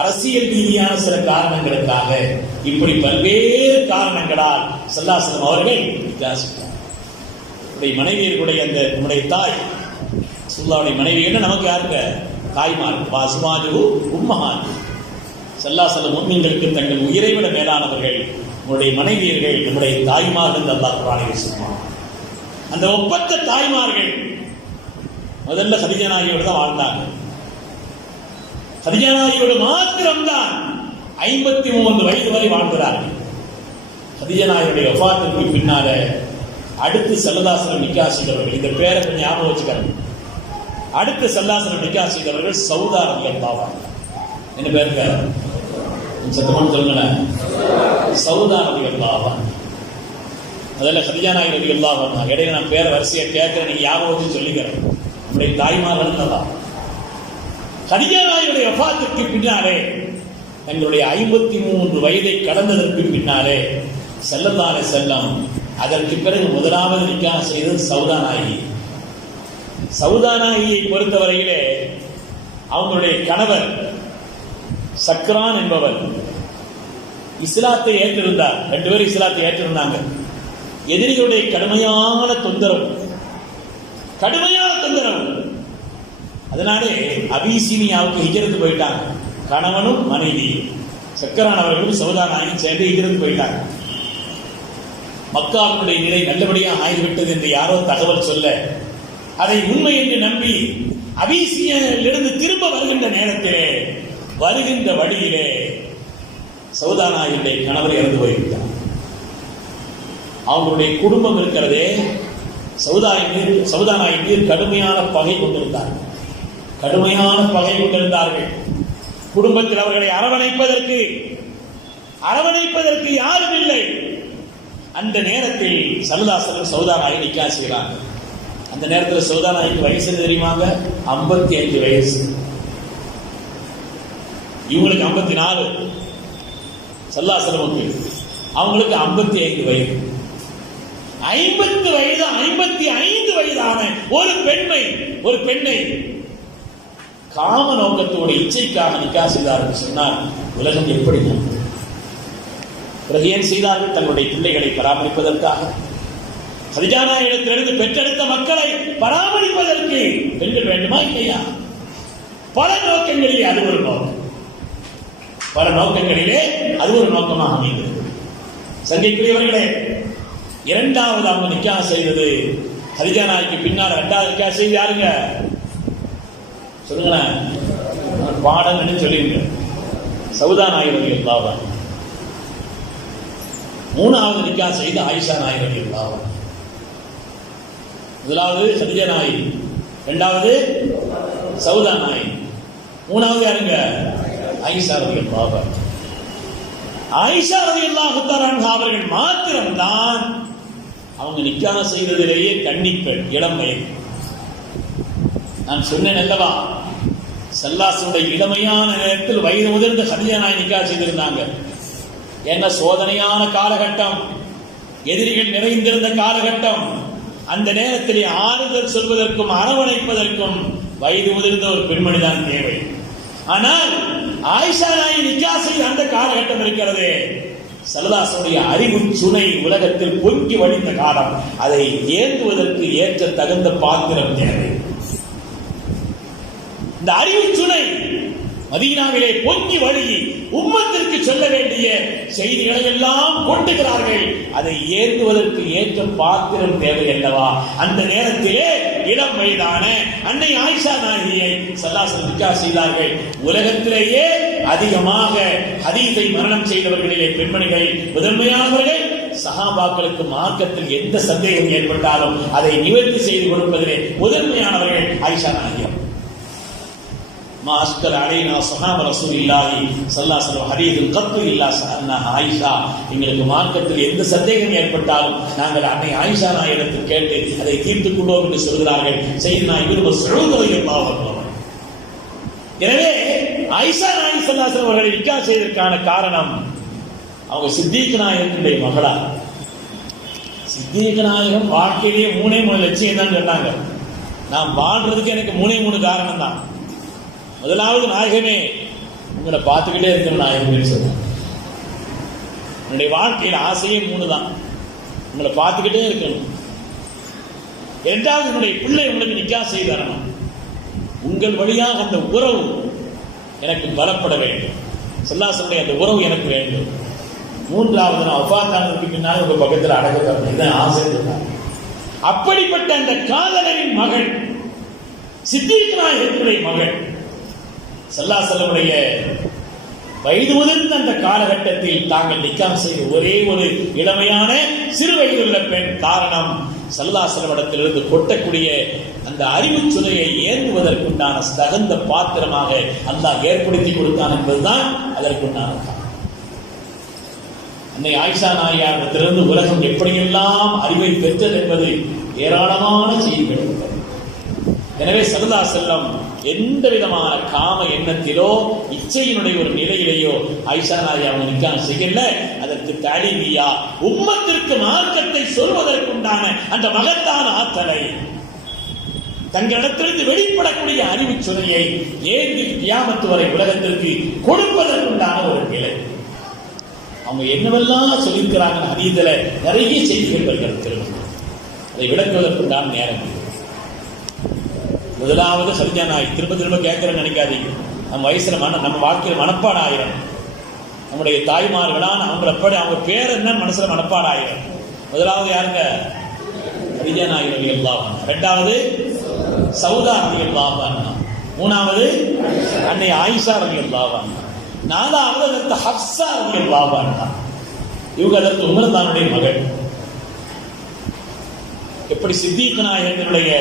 அரசியல் ரீதியான சில காரணங்களுக்காக, இப்படி பல்வேறு காரணங்களால் ஸல்லல்லாஹு அலைஹி வஸல்லம் அவர்கள் மனைவியர்களுடைய அந்த நம்முடைய தாய் ரசூலுல்லாஹ்வுடைய மனைவி என்ன நமக்கு யாருங்க தாய்மார், வாசுமாஜு உம்மஹான், ஸல்லல்லாஹு அலைஹி வஸல்லம் முஃமின்களுக்கு தங்கள் உயிரை விட மேலானவர்கள் நம்முடைய மனைவியர்கள், நம்முடைய தாய்மார் என்று அல்லாஹ் குர்ஆனில் சொல்றான். அந்த ஒப்பற்ற தாய்மார்கள் முதல்ல கதீஜா நாயகியோடு தான் வாழ்ந்தாங்க. கதீஜா நாயகியோடு மாத்திரம்தான் 53 வயது வரை வாழ்கிறார்கள். கதீஜா நாயகியுடைய வஃபாத்துக்கு பின்னால அடுத்து ஸல்லல்லாஹு அலைஹி வஸல்லம் நிக்காஹ் செய்தவர்கள், இந்த பேரை கொஞ்சம் ஞாபகம் வச்சுக்கணும். அடுத்து ஸல்லல்லாஹு அலைஹி வஸல்லம் நிக்காஹ் செய்தவர்கள் சௌதா ரலியல்லாஹு அன்ஹா. என்ன பேருங்க? சத்தமாக சொல்லுங்களேன். சௌதா ரலியல்லாஹு அன்ஹா. அதெல்லாம் கதீஜா நாயகி ரலியல்லாஹு அன்ஹா. இடையில நான் பேரை வரிசையை கேட்கிறேன், நீங்க ஞாபகம் வச்சு சொல்லிக்கிறேன். நம்முடைய தாய்மார்கள் தான். கதீஜா நாயகியுடைய வஃபாத்துக்கு பின்னாலே, தங்களுடைய 53 வயதை கடந்ததற்கு பின்னாலே ஸல்லல்லாஹு அலைஹி வஸல்லம் அதற்கு பிறகு முதலாவது நிக்காஹ் செய்தது சௌதா நாயகி. சௌதா நாயகியை பொறுத்தவரையிலே அவங்களுடைய கணவர் சக்ரான் என்பவர் இஸ்லாத்தை ஏற்றிருந்தார். 2 பேரும் இஸ்லாத்தை ஏற்றிருந்தாங்க. எதிரிகளுடைய கடுமையான தொந்தரவு. அதனாலே அபிசீனியாவுக்கு ஹிஜ்ரத் போயிட்டாங்க. கணவனும் மனைவி சக்கரான் அவர்களும் சௌதா நாயகியும் சேர்ந்து ஹிஜ்ரத் போயிட்டாங்க. மக்காவினுடைய நிலை நல்லபடியாக ஆகிவிட்டது என்று யாரோ தகவல் சொல்ல, அதை உண்மை என்று நம்பி அபிசீனியாவிலிருந்து திரும்ப வருகின்ற நேரத்திலே, வருகின்ற வழியிலே சௌதா நாயகியுடைய கணவர் இறந்து போய்விட்டார். அவங்களுடைய குடும்பம் இருக்கிறதே, சௌதா நாயகி மீது கடுமையான பகை கொண்டிருந்தார்கள். குடும்பத்தில் அவர்களை அரவணைப்பதற்கு யாரும் இல்லை. அந்த நேரத்தில் ஸல்லல்லாஹு அலைஹி வஸல்லம் சௌதா நாயகி நிக்காஹ் செய்கிறாங்க. அந்த நேரத்தில் சௌதா நாயகி வயசு தெரியுமாங்க? 55 வயசு. இவங்களுக்கு 54, ஸல்லல்லாஹு அலைஹி வஸல்லம் அவங்களுக்கு 55 வயது. 50 வயது 55 வயதான ஒரு பெண்ணை காம நோக்கத்தோடு இச்சைக்காக நிக்காஹ் செய்தார்கள் சொன்னால் உலகம் எப்படி? பிறகு ஏன் செய்தார்கள்? தங்களுடைய பிள்ளைகளை பராமரிப்பதற்காக, கதீஜா நாயகியிடத்திலிருந்து பெற்றெடுத்த மக்களை பராமரிப்பதற்கு பெண்கள் வேண்டுமா இல்லையா? பல நோக்கங்களிலே அது ஒரு நோக்கமாக அமைந்தது. சங்கைக்குரியவர்களே, இரண்டாவது அவங்க நிக்காஹ் செய்தது கதீஜா நாயகிக்கு பின்னால். இரண்டாவது நிக்காஹ் செய்து யாருங்க சொல்லுங்களேன்? பாடங்கன்னு சொல்லிருங்க. சௌதா நாயகி ரலியல்லாஹு அன்ஹா. மூணாவது நிக்காஹ் செய்து ஆயிஷா நாயகி ரலியல்லாஹு அன்ஹா. முதலாவது கதீஜா நாயகி, இரண்டாவது சௌதா நாயகி, மூணாவது யாருங்க? ஆயிஷா ரலியல்லாஹு அன்ஹா. ஆயிஷா ரலியல்லாஹு தஆலா அவர்கள் மாத்திரம்தான் அவங்க நிக்காஹ் செய்ததிலேயே கன்னிப்பெண், இளம் வயது. நான் சொன்னேன் அல்லவா, ஸல்லல்லாஹு இளமையான நேரத்தில் வயது முதிர்ந்த கதீஜா நாயகி நிக்காஹ் செய்திருந்தாங்க. என்ன சோதனையான காலகட்டம், எதிரிகள் நிறைந்திருந்த காலகட்டம். அந்த நேரத்தில் ஆறுதல் சொல்வதற்கும் அரவணைப்பதற்கும் வயது முதிர்ந்த ஒரு பெண்மணி தான் தேவை. ஆனால் ஆயிஷா நாயகி நிக்காஹ் செய்த அந்த காலகட்டம் இருக்கிறது, ஸல்லல்லாஹு அறிவு சுனை உலகத்தில் பொங்கி வழிந்த காலம். அதை ஏந்துவதற்கு ஏற்ற தகுந்த பாத்திரம் தேவை. இந்த அறிவு சுனை மதீனாவிலே பொங்கி வழிகி உம்மத்திற்கு சொல்ல வேண்டிய செய்திகளை எல்லாம் கொண்டுகிறார்கள். அதை ஏந்துவதற்கு ஏற்ற பாத்திரம் தேவை அல்லவா? அந்த நேரத்திலே இளம் வயதான அன்னை ஆயிஷா நாயகியை ஸல்லல்லாஹு நிக்காஹ் செய்தார்கள். உலகத்திலேயே அதிகமாக ஹதீஸை மரணம் செய்தவர்களிலே பெண்மணிகள் முதன்மையானவர்கள். சஹாபாக்களுக்கு மார்க்கத்தில் எந்த சந்தேகம் ஏற்பட்டாலும் அதை நிவர்த்தி செய்து கொடுப்பதிலே முதன்மையானவர்கள் ஆயிஷா நாயகி. மாஸ்கர் அலைனா ஸஹாபா ரசூலுல்லாஹி ஸல்லல்லாஹு அலைஹி வஸல்லம் ஹதீஸுல் கத்து இல்லா ஸஅல்னா ஆயிஷா. எங்களுக்கு மார்க்கத்தில் எந்த சந்தேகம் ஏற்பட்டாலும் நாங்கள் அன்னை ஆயிஷா நாயகத்தில் கேட்டு அதை தீர்த்துக் கொண்டோம் என்று சொல்கிறார்கள் சையதுனா இப்னு மஸ்ஊத் ரலியல்லாஹு அன்ஹு. எனவே ஆயிஷா நாயகி ஸல்லல்லாஹு அலைஹி வஸல்லம் அவர்களை நிக்காஹ் செய்ததற்கான காரணம் அவங்க சித்திக் நாயகத்துடைய மகளா. சித்திக் நாயகம் வாழ்க்கையிலேயே 3 லட்சியம் தான் சொன்னாங்க. நான் வாழ்றதுக்கு எனக்கு 3 காரணம் தான். முதலாவது, நாயகமே உங்களை பார்த்துக்கிட்டே இருக்கிற நாயகமே சொல்லுங்க. என்னுடைய வாழ்க்கையில் ஆசையே 3 தான், உங்களை பார்த்துக்கிட்டே இருக்கணும். இரண்டாவது, என்னுடைய பிள்ளை உங்களுக்கு நிக்காஹ் செய்து தரணும். உங்கள் வழியாக அந்த உறவு எனக்கு பலப்பட வேண்டும். ஸல்லல்லாஹு அந்த உறவு எனக்கு வேண்டும். மூன்றாவது, நான் வஃபாத்தானதுக்கு பின்னால் உங்க பக்கத்தில் அடக்க தரணும். இதான் ஆசை. அப்படிப்பட்ட அந்த காதலரின் மகள் சித்திக் நாயகத்துடைய மகள் ஸல்லல்லாஹு அலைஹி வஸல்லம் வயது முதிர்ந்த அந்த காலகட்டத்தில் தாங்கள் நிக்காஹ் செய்த ஒரே ஒரு இளமையான சிறு வயதுள்ள பெண். காரணம், ஸல்லல்லாஹு அலைஹி வஸல்லம் இடத்திலிருந்து கொட்டக்கூடிய அந்த அறிவு சுனையை ஏந்துவதற்குண்டான தகுந்த பாத்திரமாக அல்லாஹ் ஏற்படுத்தி கொடுத்தான் என்பதுதான் அதற்குண்டான காரணம். அன்னை ஆயிஷா நாயகியிடத்திலிருந்து உலகம் எப்படியெல்லாம் அறிவை பெற்றது என்பது ஏராளமான செய்திகள் உள்ளது. எனவே ஸல்லல்லாஹு அலைஹி வஸல்லம் எந்த விதமான காம எண்ணத்திலோ இச்சையினுடைய ஒரு நிலையிலேயோ ஆயிஷா நாயகி அவங்க நிக்காஹ் செய்யல. அதற்கு தலீமியா உம்மத்திற்கு மார்க்கத்தை சொல்வதற்குண்டான அந்த மகத்தான ஆற்றலை, தங்களிடத்திலிருந்து வெளிப்படக்கூடிய அறிவு சுனையை ஏந்தி கியாமத்து வரை உலகத்திற்கு கொடுப்பதற்குண்டான ஒரு நிலை. அவங்க என்னவெல்லாம் சொல்லியிருக்கிறாங்க ஹதீஸ்ல நிறைய செய்திகள் வருகிறது. அதை விளக்குவதற்குண்டான நேரம். முதலாவது கதீஜா நாயகி. திரும்ப கேட்கிறேன்னு நினைக்காதீங்க. நம்ம வயசுல நம்ம வாழ்க்கையில் மனப்பாடம் ஆயிரம். நம்முடைய தாய்மார்களான அவங்க பேர் என்ன மனசுல மனப்பாடம் ஆயிரம். முதலாவது யாருங்க? கதீஜா நாயகி ரலியல்லாஹு அன்ஹா. இரண்டாவது சௌதா ரலியல்லாஹு அன்ஹா. மூணாவது அன்னை ஆயிஷா ரலியல்லாஹு அன்ஹா. நாலாவது அதற்கு ஹப்ஸா ரலியல்லாஹு அன்ஹா. இவங்க அதற்கு உமர் தானுடைய மகள். எப்படி சித்திக் நாயகனுடைய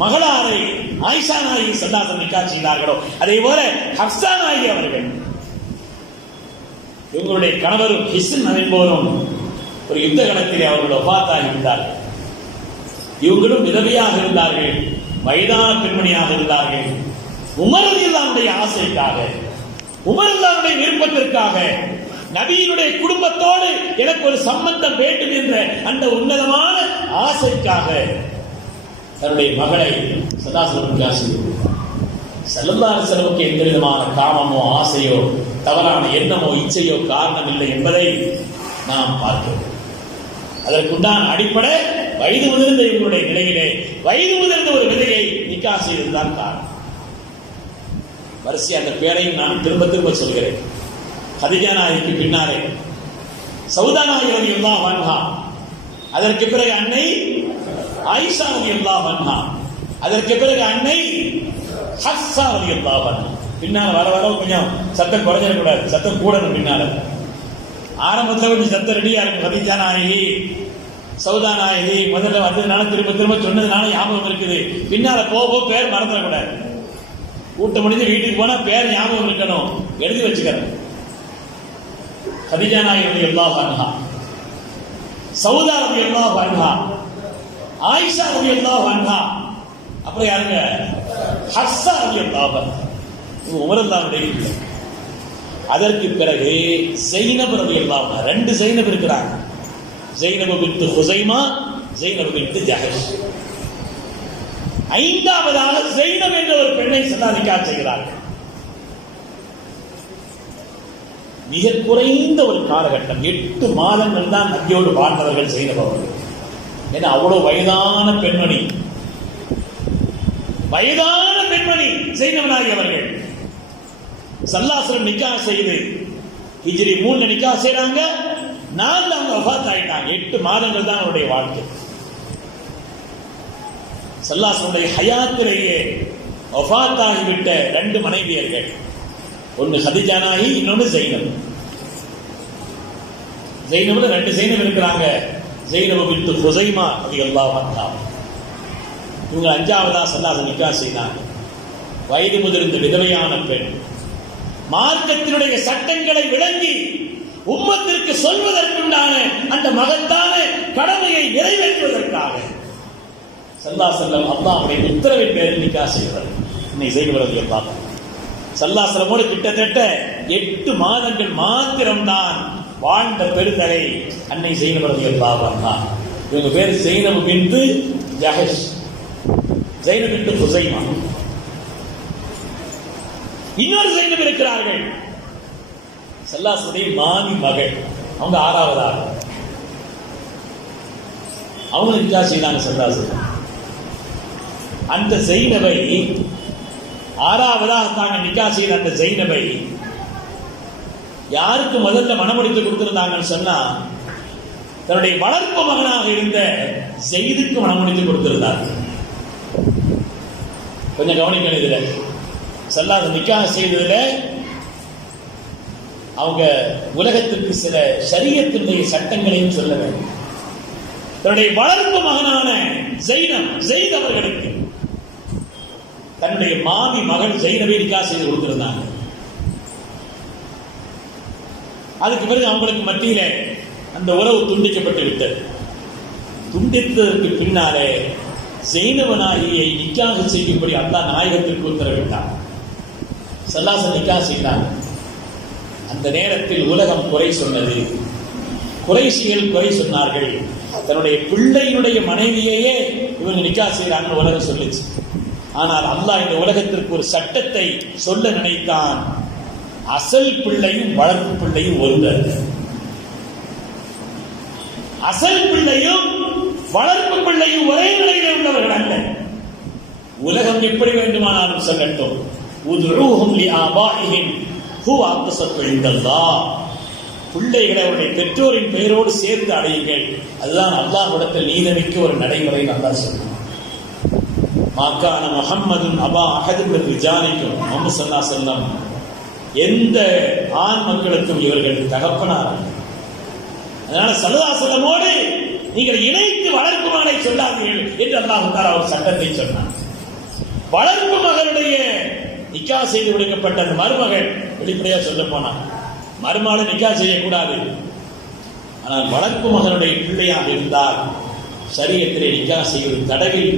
மகளாரை ஆயிஷா நாயகி ஸல்லல்லாஹு அலைஹி வஸல்லம் நிக்காஹ் செய்தார்களோ அதே போல ஹப்ஸா நாயகி அவர்கள் இவங்களுடைய கணவர் ஹிஸ்ன் என்பவரும் ஒரு யுத்த களத்திலே அவர்கள் வஃபாத்தாகி இருந்தார்கள். இவங்களும் விதவையாக இருந்தார்கள், வயதான பெண்மணியாக இருந்தார்கள். உமர் ரலியல்லாஹுடைய ஆசைக்காக, உமர் ரலியல்லாஹுடைய விருப்பத்திற்காக, நபியினுடைய குடும்பத்தோடு எனக்கு ஒரு சம்பந்தம் வேண்டும் என்ற அந்த உன்னதமான ஆசைக்காக தன்னுடைய மகளை ஸல்லல்லாஹு அலைஹி வஸல்லம் எந்த விதமான காமமோ ஆசையோ தவறான எண்ணமோ இச்சையோ காரணம் இல்லை என்பதை நாம் பார்க்கிறோம். அதற்குண்டான அடிப்படை வயது முதிர்ந்த இவங்களுடைய நிலையிலே வயது முதிர்ந்த ஒரு விதையை நிக்காஹ் செய்ததுதான் காரணம். வரிசை அந்த பேரையும் நான் திரும்ப சொல்கிறேன். கதீஜா நாயகிக்கு பின்னாலே சௌதா நாயகி ரலியல்லாஹு அன்ஹா, அதற்கு பிறகு அன்னை ஆயிஷா ரலியல்லாஹு அன்ஹா, அதற்கு பிறகு அன்னை ஹப்ஸா ரலியல்லாஹு அன்ஹா. பின்னால் வர கொஞ்சம் சத்தம் குறைஞ்சிடக்கூடாது, சத்தம் கூடணும். பின்னால ஆரம்பத்தில் கொஞ்சம் சத்தம் ரெடியா இருக்கும். கதீஜா நாயகி, சௌதா நாயகி முதல்ல வந்ததுனால திரும்ப சொன்னதுனால ஞாபகம் இருக்குது. பின்னால போக பேர் மறந்துடக்கூடாது. கூட்டம் முடிஞ்சு வீட்டுக்கு போனா பேர் ஞாபகம் இருக்கணும், எழுதி வச்சுக்கிறேன். கதீஜா நாயகி ரலியல்லாஹு அன்ஹா, சௌதா ரலியல்லாஹு அன்ஹா, ஆயிஷா ரலியல்லாஹு அன்ஹா, அப்புறம் யாருங்க? ஹஸ்ஸா ரலியல்லாஹு அன்ஹா உமரல்லாஹுடைய பிள்ளை. அதற்கு பிறகு ஸைனப் ரலியல்லாஹு அன்ஹா, ரெண்டு ஸைனப் இருக்கிறாங்க. Zainab பின்த் ஹுஸைமா, Zainab பின்த் ஜஹஷ். ஐந்தாவதாக ஸைனப் என்ற ஒரு பெண்ணை நிக்காஹ் செய்கிறார்கள். மிக குறைந்த ஒரு காலகட்டம், 8 மாதங்கள் தான் நபியோடு வாழ்ந்தவர்கள் ஸைனப் அவர்கள். ஏன்னா அவ்வளவு வயதான பெண்மணி ஸைனப் நாயகி அவர்கள். ஸல்லல்லாஹு நிக்காஹ் செய்து ஹிஜ்ரி 3 நிக்காஹ் செய்றாங்க, 4 அவங்க வஃபாத் ஆயிட்டாங்க. 8 மாதங்கள் தான் அவருடைய வாழ்க்கை. ஸல்லல்லாஹு ஹயாத்திலேயே வஃபாத் ஆகிவிட்ட 2 மனைவியர்கள், ஒன்னு ஹதீஜா நாயகி, இன்னொன்னு ஸைனப். ஸைனப்ல 2 ஸைனப் இருக்கிறாங்க. ஸைனப் பின்த் ஹுஸைமா ரலியல்லாஹு அன்ஹா, இவங்க 5ஆவதா ஸல்லல்லாஹு நிக்காஹ் செய்தாங்க. வயது முதிர்ந்த விதவையான பெண், மார்க்கத்தினுடைய சட்டங்களை விளங்கி உம்மத்திற்கு சொல்வதற்குண்டான அந்த மகத்தான கடமையை நிறைவேற்றுவதற்காக ஸல்லல்லாஹு அலைஹி வஸல்லம் அல்லாஹ்வுடைய உத்தரவின் பேரில் நிக்காஹ் செய்தார்கள். இன்னைக்கு ஸைனப் ரலியல்லாஹு அன்ஹா ஸல்லல்லாஹு அலைஹி வஸல்லம் கிட்டத்தட்ட 8 மாதங்கள் மாத்திரம்தான் வாழ்ந்த பெருந்தலை அன்னை ஸைனப் ரலியல்லாஹு அன்ஹா. இவங்க பேர் ஸைனப் பின்த் ஜஹஷ், ஸைனப் பின்த் ஹுஸைமா. இன்னொரு ஸைனப் இருக்கிறார்கள், ஸல்லல்லாஹு மாமி மகள், அவங்க 6ஆவதாக. அவங்க நிக்காஹ் செய்தாங்க ஸல்லல்லாஹு. அந்த ஸைனபை 6ஆவதாக தாங்க நிக்காஹ் செய்த அந்த ஸைனபை யாருக்கு முதல்ல மணமுடித்து கொடுத்திருந்தாங்கன்னு சொன்னா, தன்னுடைய வளர்ப்பு மகனாக இருந்த ஸைதுக்கு மணமுடித்து கொடுத்திருந்தார்கள். கொஞ்சம் கவனிக்கணும். இதுல ஸல்லல்லாஹு நிக்காஹ் செய்ததுல அவங்க உலகத்திற்கு சில ஷரியத்தினுடைய சட்டங்களையும் சொல்ல வேண்டும். தன்னுடைய வளர்ப்பு மகனான ஸைத் அவர்களுக்கு தன்னுடைய மாமி மகள் ஸைனபை நிக்காஹ் செய்து கொடுத்திருந்தாங்க. அதுக்கு பிறகு அவங்களுக்கு மத்தியில அந்த உறவு துண்டிக்கப்பட்டு விட்டது. துண்டித்ததற்கு பின்னாலே ஸைனப் நாயகியை நிக்காஹ் செய்யும்படி அல்லாஹ் நாயகத்திற்கு உத்தரவிட்டார். ஸல்லல்லாஹு நிக்காஹ் செய்தாங்க. அந்த நேரத்தில் உலகம் குறை சொன்னது, குறைஷிகள் குறை சொன்னார்கள். தன்னுடைய பிள்ளையினுடைய மனைவியையே இவங்க நிக்காஹ் செய்யறாங்கன்னு உலகம் சொல்லிச்சு. ஆனால் அல்லாஹ் இந்த உலகத்திற்கு ஒரு சட்டத்தை சொல்ல நினைத்தான். அசல் பிள்ளையும் வளர்ப்பு பிள்ளையும் ஒருவர். அசல் பிள்ளையும் வளர்ப்பு பிள்ளையும் ஒரே நிலையில் உள்ளவர்கள் அல்ல. உலகம் எப்படி வேண்டுமானாலும் சொல்லட்டும், உதுஊஹும் லிஆபாஇஹிம் ஹுவ அக்ஸத்து இன்தல்லாஹ். பிள்ளைகளை அவருடைய பெற்றோரின் பெயரோடு சேர்த்து அடையுங்கள், அதுதான் அல்லாஹ்விடத்தில் நீதமிக்க ஒரு நடைமுறை. அல்லாஹ் சொல்றான், மாக்கான முஹம்மதுன் அபா அஹது மின் ரிஜாலிக்கும், முஹம்மது ஸல்லல்லாஹு அலைஹி வஸல்லம் எந்த ஆண் மக்களுக்கும் இவர்கள் தகப்பனார். அதனால ஸல்லல்லாஹு அலைஹி வஸல்லமோடு நீங்கள் இணைத்து வளர்ப்பு மகனை சொல்லாதீர்கள் என்று அல்லாஹ் தஆலா ஒரு சட்டத்தை சொன்னார். வளர்ப்பு மகனுடைய நிக்காஹ் செய்து கொடுக்கப்பட்ட அந்த மருமகள் வெளிப்படையா சொல்ல போனார், மருமகளை நிக்காஹ் செய்யக்கூடாது. ஆனால் வளர்ப்பு மகனுடைய பிள்ளையாக இருந்தால் ஷரியத்திலே நிக்காஹ் செய்வது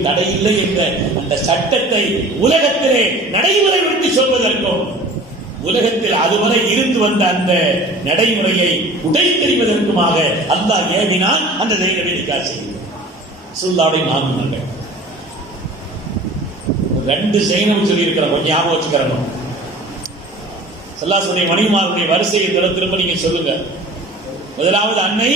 தடையில்லை என்ற அந்த சட்டத்தை உலகத்திலே நடைமுறைப்படுத்தி சொல்வதற்கும், உலகத்தில் அதுவரை இருந்து வந்த அந்த நடைமுறையை உடைத்தெறிவதற்குமாக அல்லாஹ் ஏவினால் அந்த ஸைனபை நிக்காஹ் செய்யும். ரசூலுல்லாஹ்வுடைய மாமன்கள் 2 ஸைனப் சொல்லி இருக்கிற, கொஞ்சம் ஞாபகம் வச்சுக்கிறோம். ஸல்லல்லாஹு மனைவிமாருடைய வரிசையை திரும்ப நீங்க சொல்லுங்க. முதலாவது அன்னை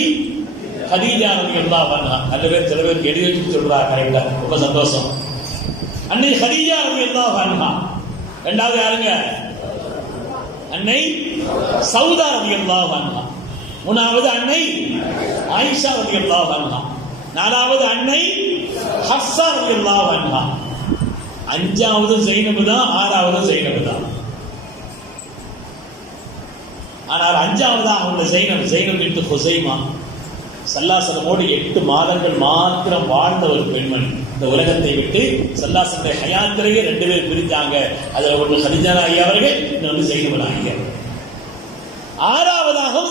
ஹதீஜா ரலியல்லாஹு அன்ஹா. நல்ல பேர் சில பேருக்கு எழுதி வச்சு சொல்றா, கரெக்டா, ரொம்ப சந்தோஷம். அன்னை ஹதீஜா ரலியல்லாஹு அன்ஹா. இரண்டாவது யாருங்க? அன்னை சௌதா ரலியல்லாஹு அன்ஹா. மூணாவது அன்னை ஆயிஷா ரலியல்லாஹு அன்ஹா. நாலாவது அன்னை ஹஃப்ஸா ரலியல்லாஹு அன்ஹா. 5வது ஸைனப் தான், 6வது ஸைனப் தான். ஆனால் 5வதாக உள்ள ஸைனப் பின்த் ஹுஸைமா ஸல்லல்லாஹு அலைஹி வஸல்லமோடு 8 மாதங்கள் மாத்திரம் வாழ்ந்த ஒரு பெண்மணி. இந்த உலகத்தை விட்டு ஸல்லல்லாஹு அலைஹி வஸல்லம் ஹயாத்திலேயே 2 பேர் பிரிஞ்சாங்க. அதுல ஒன்று ஹதீஜா நாயகி அவர்கள், இன்னொன்று ஸைனப் நாயகி. 6வதாகவும்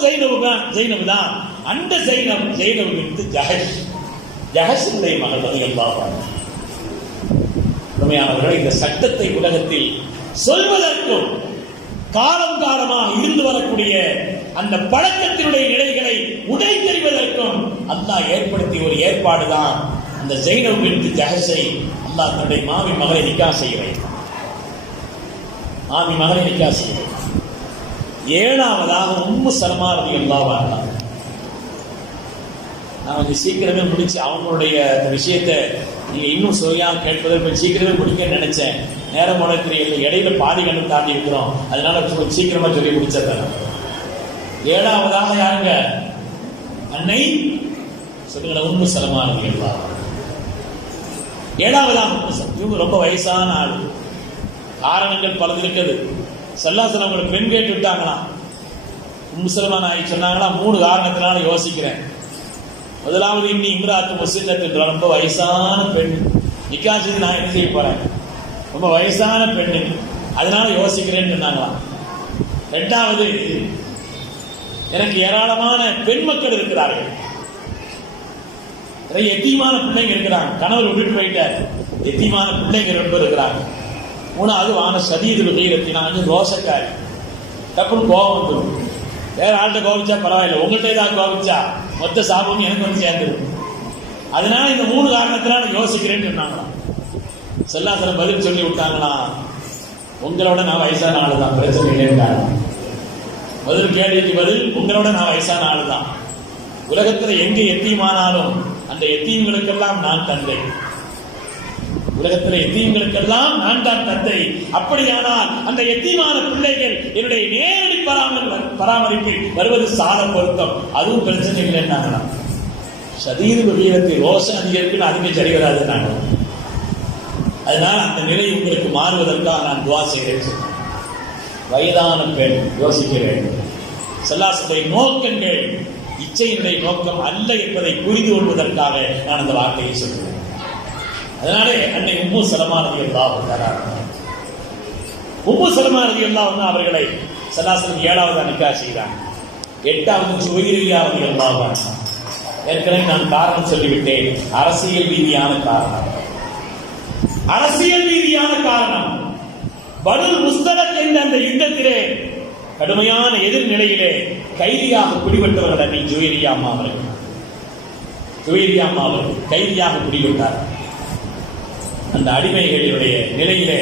ஸைனப் தான். அந்த ஸைனப் பின்த் ஜஹஷ், ஜஹஷுடைய மகள் ரலியல்லாஹு அன்ஹா. உண்மையானவர்கள் இந்த சட்டத்தை உலகத்தில் சொல்வதற்கும் காலம் காலமாக இருந்து வரக்கூடிய அந்த பழக்கத்தினுடைய நிலைகளை உடைத்தெறிவதற்கும் அல்லாஹ் ஏற்படுத்திய ஒரு ஏற்பாடுதான் அந்த ஜைனப் பின்த் ஜஹஷை அல்லாஹ் தன்னுடைய மாமி மகளை நிக்காஹ் செய்கிறேன். மாமி மகளை நிக்காஹ் செய்கிறேன். 7வதாக உம்மு சலமா ரலியல்லாஹு அன்ஹா. நான் கொஞ்சம் சீக்கிரமே முடிச்சு அவங்களுடைய அந்த விஷயத்தை நீங்க இன்னும் சுவையா கேட்பதற்கு சீக்கிரமே முடிக்க நினைச்சேன். நேரம் போன தெரியல, இடையில பாதி கண்ணு தாண்டி இருக்கிறோம். அதனால கொஞ்சம் சீக்கிரமா சொல்லி முடிச்சிடறேன். 7வதாக யாருங்க? அன்னை சொல்லுங்க, உம்மு சலமா ரலியல்லாஹு அன்ஹா. 7வதாக உம்மு சலமா. இவங்க ரொம்ப வயசான ஆள். காரணங்கள் பலது இருக்குது. ஸல்லல்லாஹு அலைஹி பெண் கேட்டு விட்டாங்களாம். உம்மு சலமா நாயகி சொன்னாங்களா, 3 காரணத்தினால யோசிக்கிறேன். முதலாவது, இன்னி இம்ராத்து முஸ்லிமத்து, ரொம்ப வயசான பெண், நிக்காஹ் செய்து நான் என்ன செய்ய போறேன், ரொம்ப வயசான பெண்ணு, அதனால யோசிக்கிறேன்னு சொன்னாங்களாம். 2வது, எனக்கு ஏராளமான பெண் மக்கள் இருக்கிறார்கள், நிறைய எத்தீமான பிள்ளைங்க இருக்கிறாங்க, கணவர் விட்டுட்டு போயிட்டார், எத்தீமான பிள்ளைங்க ரொம்ப இருக்கிறாங்க. 3வது, வான சதீது வீரத்தி, நான் வந்து ரோஷக்காரி, டப்புன்னு கோபம் வந்துடும். வேற ஆள்கிட்ட கோபிச்சா பரவாயில்ல, உங்கள்கிட்ட ஏதாவது கோபிச்சா மொத்த சாபம் எனக்கு வந்து சேர்ந்துடும். அதனால இந்த 3 காரணத்தினால யோசிக்கிறேன்னு சொன்னாங்களாம். ஸல்லல்லாஹு அலைஹி பதில் சொல்லி விட்டாங்களா, உங்களோட நான் வயசான ஆளு தான், பிரச்சனை இல்லைன்றாங்க. முதல் கேள்விக்கு பதில், உங்களோட நான் வயசான ஆளு தான். உலகத்தில் எங்க எத்தீமானாலும் அந்த எத்தீம்களுக்கெல்லாம் நான் தந்தை. உலகத்தில் எத்தீம்களுக்கெல்லாம் நான் தான் தந்தை. அப்படியானால் அந்த எத்தீமான பிள்ளைகள் என்னுடைய நேரடி பராமரிப்பில் வருவது சால பொருத்தம், அதுவும் பிரச்சனை இல்லைன்னாங்களா. சதீது வீரத்தை ரோஷம் அதிகரிக்குன்னு அதுக்கு சரி வராது நாங்கள். அதனால் அந்த நிலை உங்களுக்கு மாறுவதற்காக நான் துவா செய்கிறேன். வயதான பெண் யோசிக்க வேண்டும். ஸல்லல்லாஹு நோக்கங்கள் இச்சையினுடைய நோக்கம் அல்ல என்பதை புரிந்து கொள்வதற்காக நான் அந்த வார்த்தையை சொல்கிறேன். அதனாலே அன்னை உம்மு சலமா ரலியல்லாஹு அன்ஹா, உம்மு சலமா ரலியல்லாஹு அன்ஹா அவர்களை ஸல்லல்லாஹு அலைஹி 7வது நிக்காஹ் செய்தாங்க. 8வது ஜுவைரியா ரலியல்லாஹு அன்ஹா. ஏற்கனவே நான் காரணம் சொல்லிவிட்டேன், அரசியல் ரீதியான காரணம். அரசியல் ரீதியான காரணம், பனுல் முஸ்தலக் என்ற அந்த யுத்தத்திலே கடுமையான எதிர்நிலையிலே கைதியாக பிடிபட்டவர்கள் அன்னை ஜுவைரியா அம்மா அவர்கள். ஜுவைரியா அம்மா அவர்கள் கைதியாக பிடிபட்டார். அந்த அடிமைகளுடைய நிலையிலே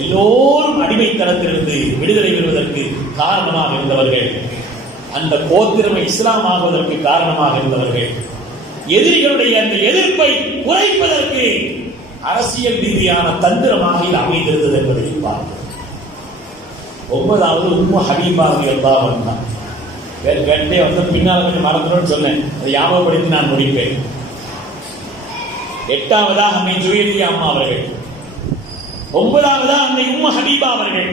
எல்லோரும் அடிமைத்தனத்திலிருந்து விடுதலை பெறுவதற்கு காரணமாக இருந்தவர்கள், அந்த கோத்திரமை இஸ்லாம் ஆகுவதற்கு காரணமாக இருந்தவர்கள், எதிரிகளுடைய அந்த எதிர்ப்பை குறைப்பதற்கு அரசியல் ரீதியான தந்திரமாக இது அமைந்திருந்தது என்பதை பார்க்கிறோம். 9வது உம்மு ஹபீபா ரலியல்லாஹு அன்ஹா. வேட்டே வந்து பின்னால் கொஞ்சம் மறந்துடும் சொன்னேன், அதை ஞாபகப்படுத்தி நான் முடிப்பேன். 8வதாக அன்னை ஜுவைரியா அம்மா அவர்கள். 9வதாக அன்னை உம்மு ஹபீபா அவர்கள்.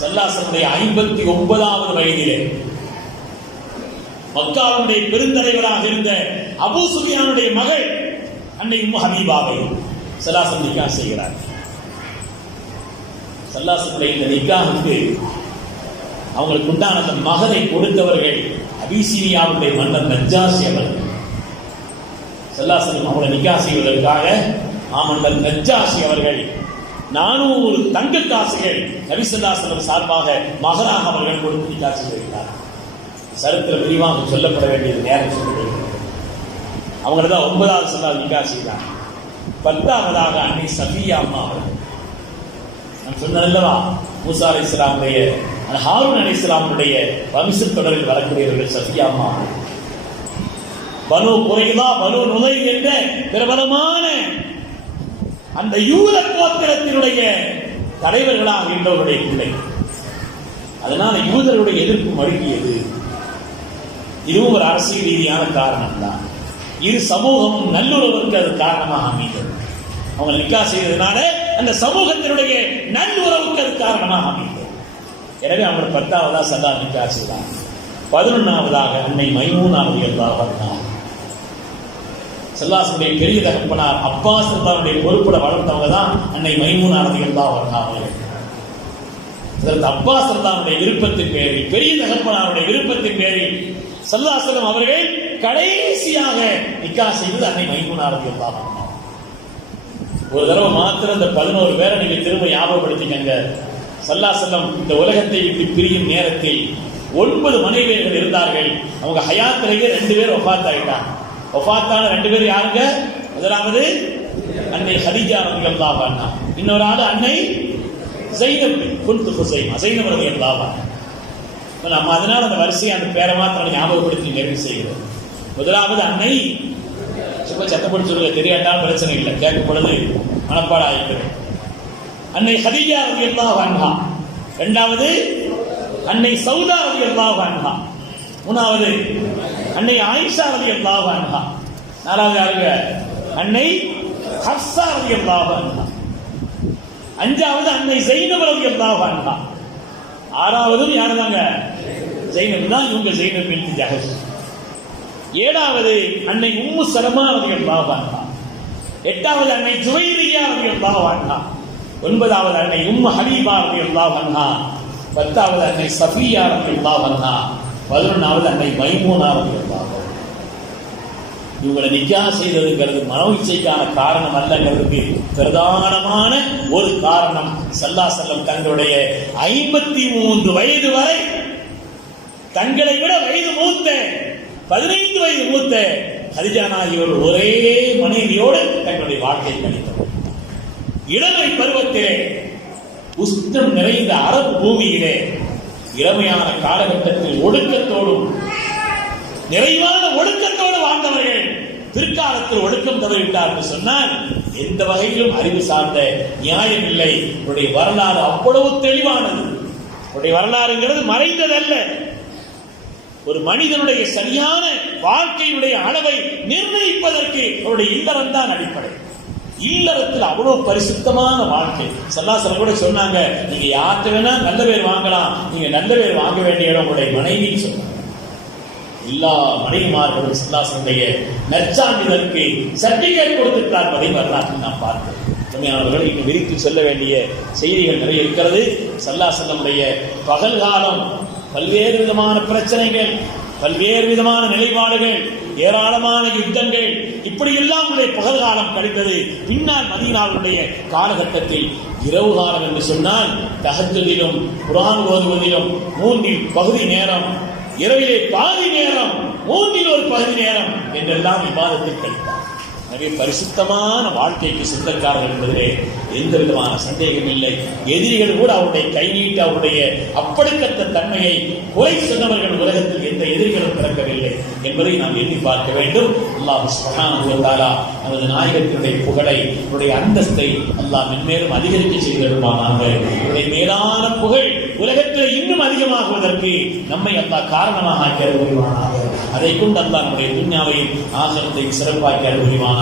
ஸல்லல்லாஹு அலைஹி 59வது வயதிலே மக்காவுடைய பெருந்தலைவராக இருந்த அபூ சுஃபியானுடைய மகள் அன்னை உம்மு ஹபீபாவை ஸல்லல்லாஹு அலைஹி நிக்காஹ் செய்கிறார். ஸல்லல்லாஹு அலைஹி இந்த நிக்காஹுக்கு அவங்களுக்கு உண்டான அந்த மகனை கொடுத்தவர்கள் அபிசீனியாவுடைய மன்னர் நஜ்ஜாஷி அவர்கள். ஸல்லல்லாஹு அலைஹி அவங்களை நிக்காஹ் செய்வதற்காக மாமன்னர் நஜ்ஜாஷி அவர்கள் 400 தங்க காசுகள் நபி ஸல்லல்லாஹு அலைஹி சார்பாக மகராக அவர்கள் கொடுத்து நிக்காஹ் செய்திருக்கிறார். சரித்திர விரிவாக சொல்லப்பட வேண்டியது நேரம் சொல்லுங்கள். அவங்கள தான் 9வது ஸல்லல்லாஹு நிக்காஹ் செய்தார். 10வதாக அன்னை சஃபியா அம்மா அவர்கள். நான் சொன்னதல்லவா, மூசா அலைஹிஸ்ஸலாமுடைய ஹாரூன் அலைஹிஸ்ஸலாமுடைய வம்சத் தொடரில் வரக்கூடியவர்கள் சஃபியா அம்மா. பனு குறைதா, பனு நுதைர் என்ற பிரபலமான அந்த யூத கோத்திரத்தினுடைய தலைவர்களாக இருந்தவருடைய பிள்ளை. அதனால யூதர்களுடைய எதிர்ப்பு மறுக்கியது. இதுவும் ஒரு அரசியல் ரீதியான காரணம் தான். இது சமூகம் நல்லுறவுக்கு அது காரணமாக அமைந்தது. அவங்க நிக்காஹ் செய்ததுனால அந்த சமூகத்தினுடைய நல்லுறவுக்கு அது காரணமாக அமைந்தது. எனவே அவங்க 10வதா ஸல்லல்லாஹு நிக்காஹ் செய்தாங்க. 11வதாக அன்னை மைமூனா ரலியல்லாஹு அன்ஹா. ஸல்லல்லாஹு அலைஹி பெரிய தகப்பனார் அப்பாஸ் ரலியல்லாஹுடைய பொறுப்புல வளர்ந்தவங்க தான் அன்னை மைமூனா ரலியல்லாஹு அன்ஹா அவர்கள். அதற்கு அப்பாஸ் ரலியல்லாஹுடைய விருப்பத்தின் பேரில், பெரிய தகப்பனாருடைய விருப்பத்தின் பேரில் ஸல்லல்லாஹு அலைஹி வஸல்லம் அவர்கள் கடைசியாக நிக்காஹ் செய்தது அன்னை மைமூனா ரலியல்லாஹு அன்ஹா. ஒரு தடவை மாத்திரம் இந்த 11 பேரை நீங்க திரும்ப ஞாபகப்படுத்திக்கங்க. ஸல்லல்லாஹு அலைஹி வஸல்லம் இந்த உலகத்தை விட்டு பிரியும் நேரத்தில் 9 மனைவியர்கள் இருந்தார்கள். அவங்க ஹயாத்திலேயே 2 பேர் வஃபாத் ஆயிட்டாங்க. வஃபாத்தான 2 பேர் யாருங்க? முதலாவது அன்னை ஹதீஜா ரலியல்லாஹு அன்ஹா, இன்னொரு ஆளு அன்னை ஸைனப் பின்த் ஹுஸைமா, ஸைனப் ரலியல்லாஹு அன்ஹா. நம்ம அதனால அந்த வரிசையை அந்த பேரை மாத்திரம் ஞாபகப்படுத்தி நிறைவு செய்கிறோம். முதலாவது அன்னை, சும்மா சத்தப்படி சொல்லுங்க, தெரியாட்டாலும் பிரச்சனை இல்லை, கேட்கும் பொழுது மனப்பாட ஆகிக்கிறது. அன்னை ஹதீஜா ரலியல்லாஹு அன்ஹா. இரண்டாவது அன்னை சௌதா ரலியல்லாஹு அன்ஹா. மூணாவது அன்னை ஆயிஷா ரலியல்லாஹு அன்ஹா. நாலாவது யாருங்க? அன்னை ஹப்ஸா ரலியல்லாஹு அன்ஹா. அஞ்சாவது அன்னை ஸைனப் ரலியல்லாஹு அன்ஹா. ஆறாவதும் யாருதாங்க? ஸைனப் தான். இவங்க ஸைனப் பின்த் ஜஹஷ். ஏழாவது அன்னை உம்மு சலமா ரலியல்லாஹு அன்ஹா. எட்டாவது அன்னை ஜுவைரியா ரலியல்லாஹு அன்ஹா. ஒன்பதாவது அன்னை உம்மு ஹபீபா ரலியல்லாஹு அன்ஹா. பத்தாவது அன்னை சஃபியா ரலியல்லாஹு அன்ஹா. 11வது அன்னை மைமூனா ரலியல்லாஹு அன்ஹா. இவங்களை நிக்காஹ் செய்ததுங்கிறது மனோ இச்சைக்கான காரணம் அல்லங்கிறதுக்கு பிரதானமான ஒரு காரணம், ஸல்லல்லாஹு அலைஹி வஸல்லம் தங்களுடைய 53 வயது வரை தங்களை விட வயது மூத்த 15 வயது மூத்த ஹதீஜா நாயகியோடு ஒரே மனைவியோடு தங்களுடைய வாழ்க்கையை கழித்தவர். இளமை பருவத்திலே உஷ்ணம் நிறைந்த அரபு பூமியிலே இளமையான காலகட்டத்தில் ஒழுக்கத்தோடும் நிறைவான ஒழுக்கத்தோடு வாழ்ந்தவர்கள் பிற்காலத்தில் ஒழுக்கம் தவறிவிட்டார் என்று சொன்னால் எந்த வகையிலும் அறிவு சார்ந்த நியாயம் இல்லை. அவருடைய வரலாறு அவ்வளவு தெளிவானது. அவருடைய வரலாறுங்கிறது மறைந்ததல்ல. ஒரு மனிதனுடைய சரியான வாழ்க்கையுடைய அளவை நிர்ணயிப்பதற்கு அவருடைய இல்லறம் தான் அடிப்படை. இல்லறத்தில் அவ்வளவு பரிசுத்தமான வாழ்க்கை. ஸல்லல்லாஹு அலைஹி வஸல்லம் கூட சொன்னாங்க, நீங்க யார்கிட்ட வேணா நல்ல பேர் வாங்கலாம், நீங்க நல்ல பேர் வாங்க வேண்டிய இடம் உங்களுடைய மனைவின்னு சொன்னாங்க. எல்லா மனைவிமார்களும் ஸல்லல்லாஹு அலைஹி வஸல்லம் நற்சான்றிதழுக்கு சர்டிபிகேட் கொடுத்திருக்கிறார் என்பதை வரலாற்றில் நாம் பார்க்கிறோம். உண்மையானவர்கள் இன்னும் விரித்து சொல்ல வேண்டிய செய்திகள் நிறைய இருக்கிறது. ஸல்லல்லாஹு அலைஹி வஸல்லம் பகல் காலம் பல்வேறு விதமான பிரச்சனைகள், பல்வேறு விதமான நிலைப்பாடுகள், ஏராளமான யுத்தங்கள், இப்படி எல்லாம் பகல் காலம் கழித்தது. பின்னால் மதீனாவுடைய காலகட்டத்தில் இரவு காலம் என்று சொன்னால் தஹஜ்ஜுதிலும் குர்ஆன் ஓதுவதிலும் 3 பகுதி நேரம், இரவிலே பாதி நேரம், 3 பகுதி நேரம் என்றெல்லாம் இபாதத்தில் கழித்தார். எனவே பரிசுத்தமான வாழ்க்கைக்கு சொந்தக்காரர்கள் என்பதிலே எந்த விதமான சந்தேகம் இல்லை. எதிரிகள் கூட அவருடைய கை நீட்டு அவருடைய அப்படிப்பட்ட தன்மையை குறை சொன்னவர்கள் உலகத்தில் எந்த எதிரிகளும் பிறக்கவில்லை என்பதை நாம் எண்ணி பார்க்க வேண்டும். அல்லாஹ் சுப்ஹானஹு வ தஆலா நமது நாயகத்தினுடைய புகழை, அவருடைய அந்தஸ்தை அல்லாஹ் மென்மேலும் அதிகரிக்க செய்திருப்பானாக. அவருடைய மேலான புகழ் உலகத்தில் இன்னும் அதிகமாகுவதற்கு நம்மை அல்லாஹ் காரணமாக ஆக்கி அருள்வானாக. அதை கொண்டு அல்லாஹ் நம்முடைய துன்யாவையும் ஆகிரத்தையும் சிறப்பாக்கி அருள்வானாக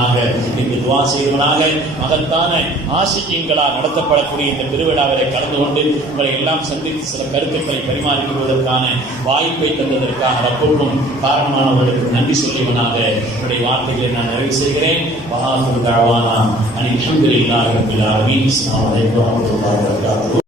என்று துஆ செய்வனாக. மகத்தான ஆசிரியங்களால் நடத்தப்படக்கூடிய இந்த பெருவிழாவிலே கலந்து கொண்டு உங்களை எல்லாம் சந்தித்து சில கருத்துக்களை பரிமாறிக்கொள்வதற்கான வாய்ப்பை தந்ததற்காக ரப்புக்கும் காரணமானவர்களுக்கு நன்றி சொல்லிவனாக என்னுடைய வார்த்தைகளை நான் நிறைவு செய்கிறேன். வஆஹிரு தஅவானா அனில் ஹம்துலில்லாஹி ரப்பில் ஆலமீன். அஸ்ஸலாமு அலைக்கும் வரஹ்மத்துல்லாஹி வபரகாத்துஹு.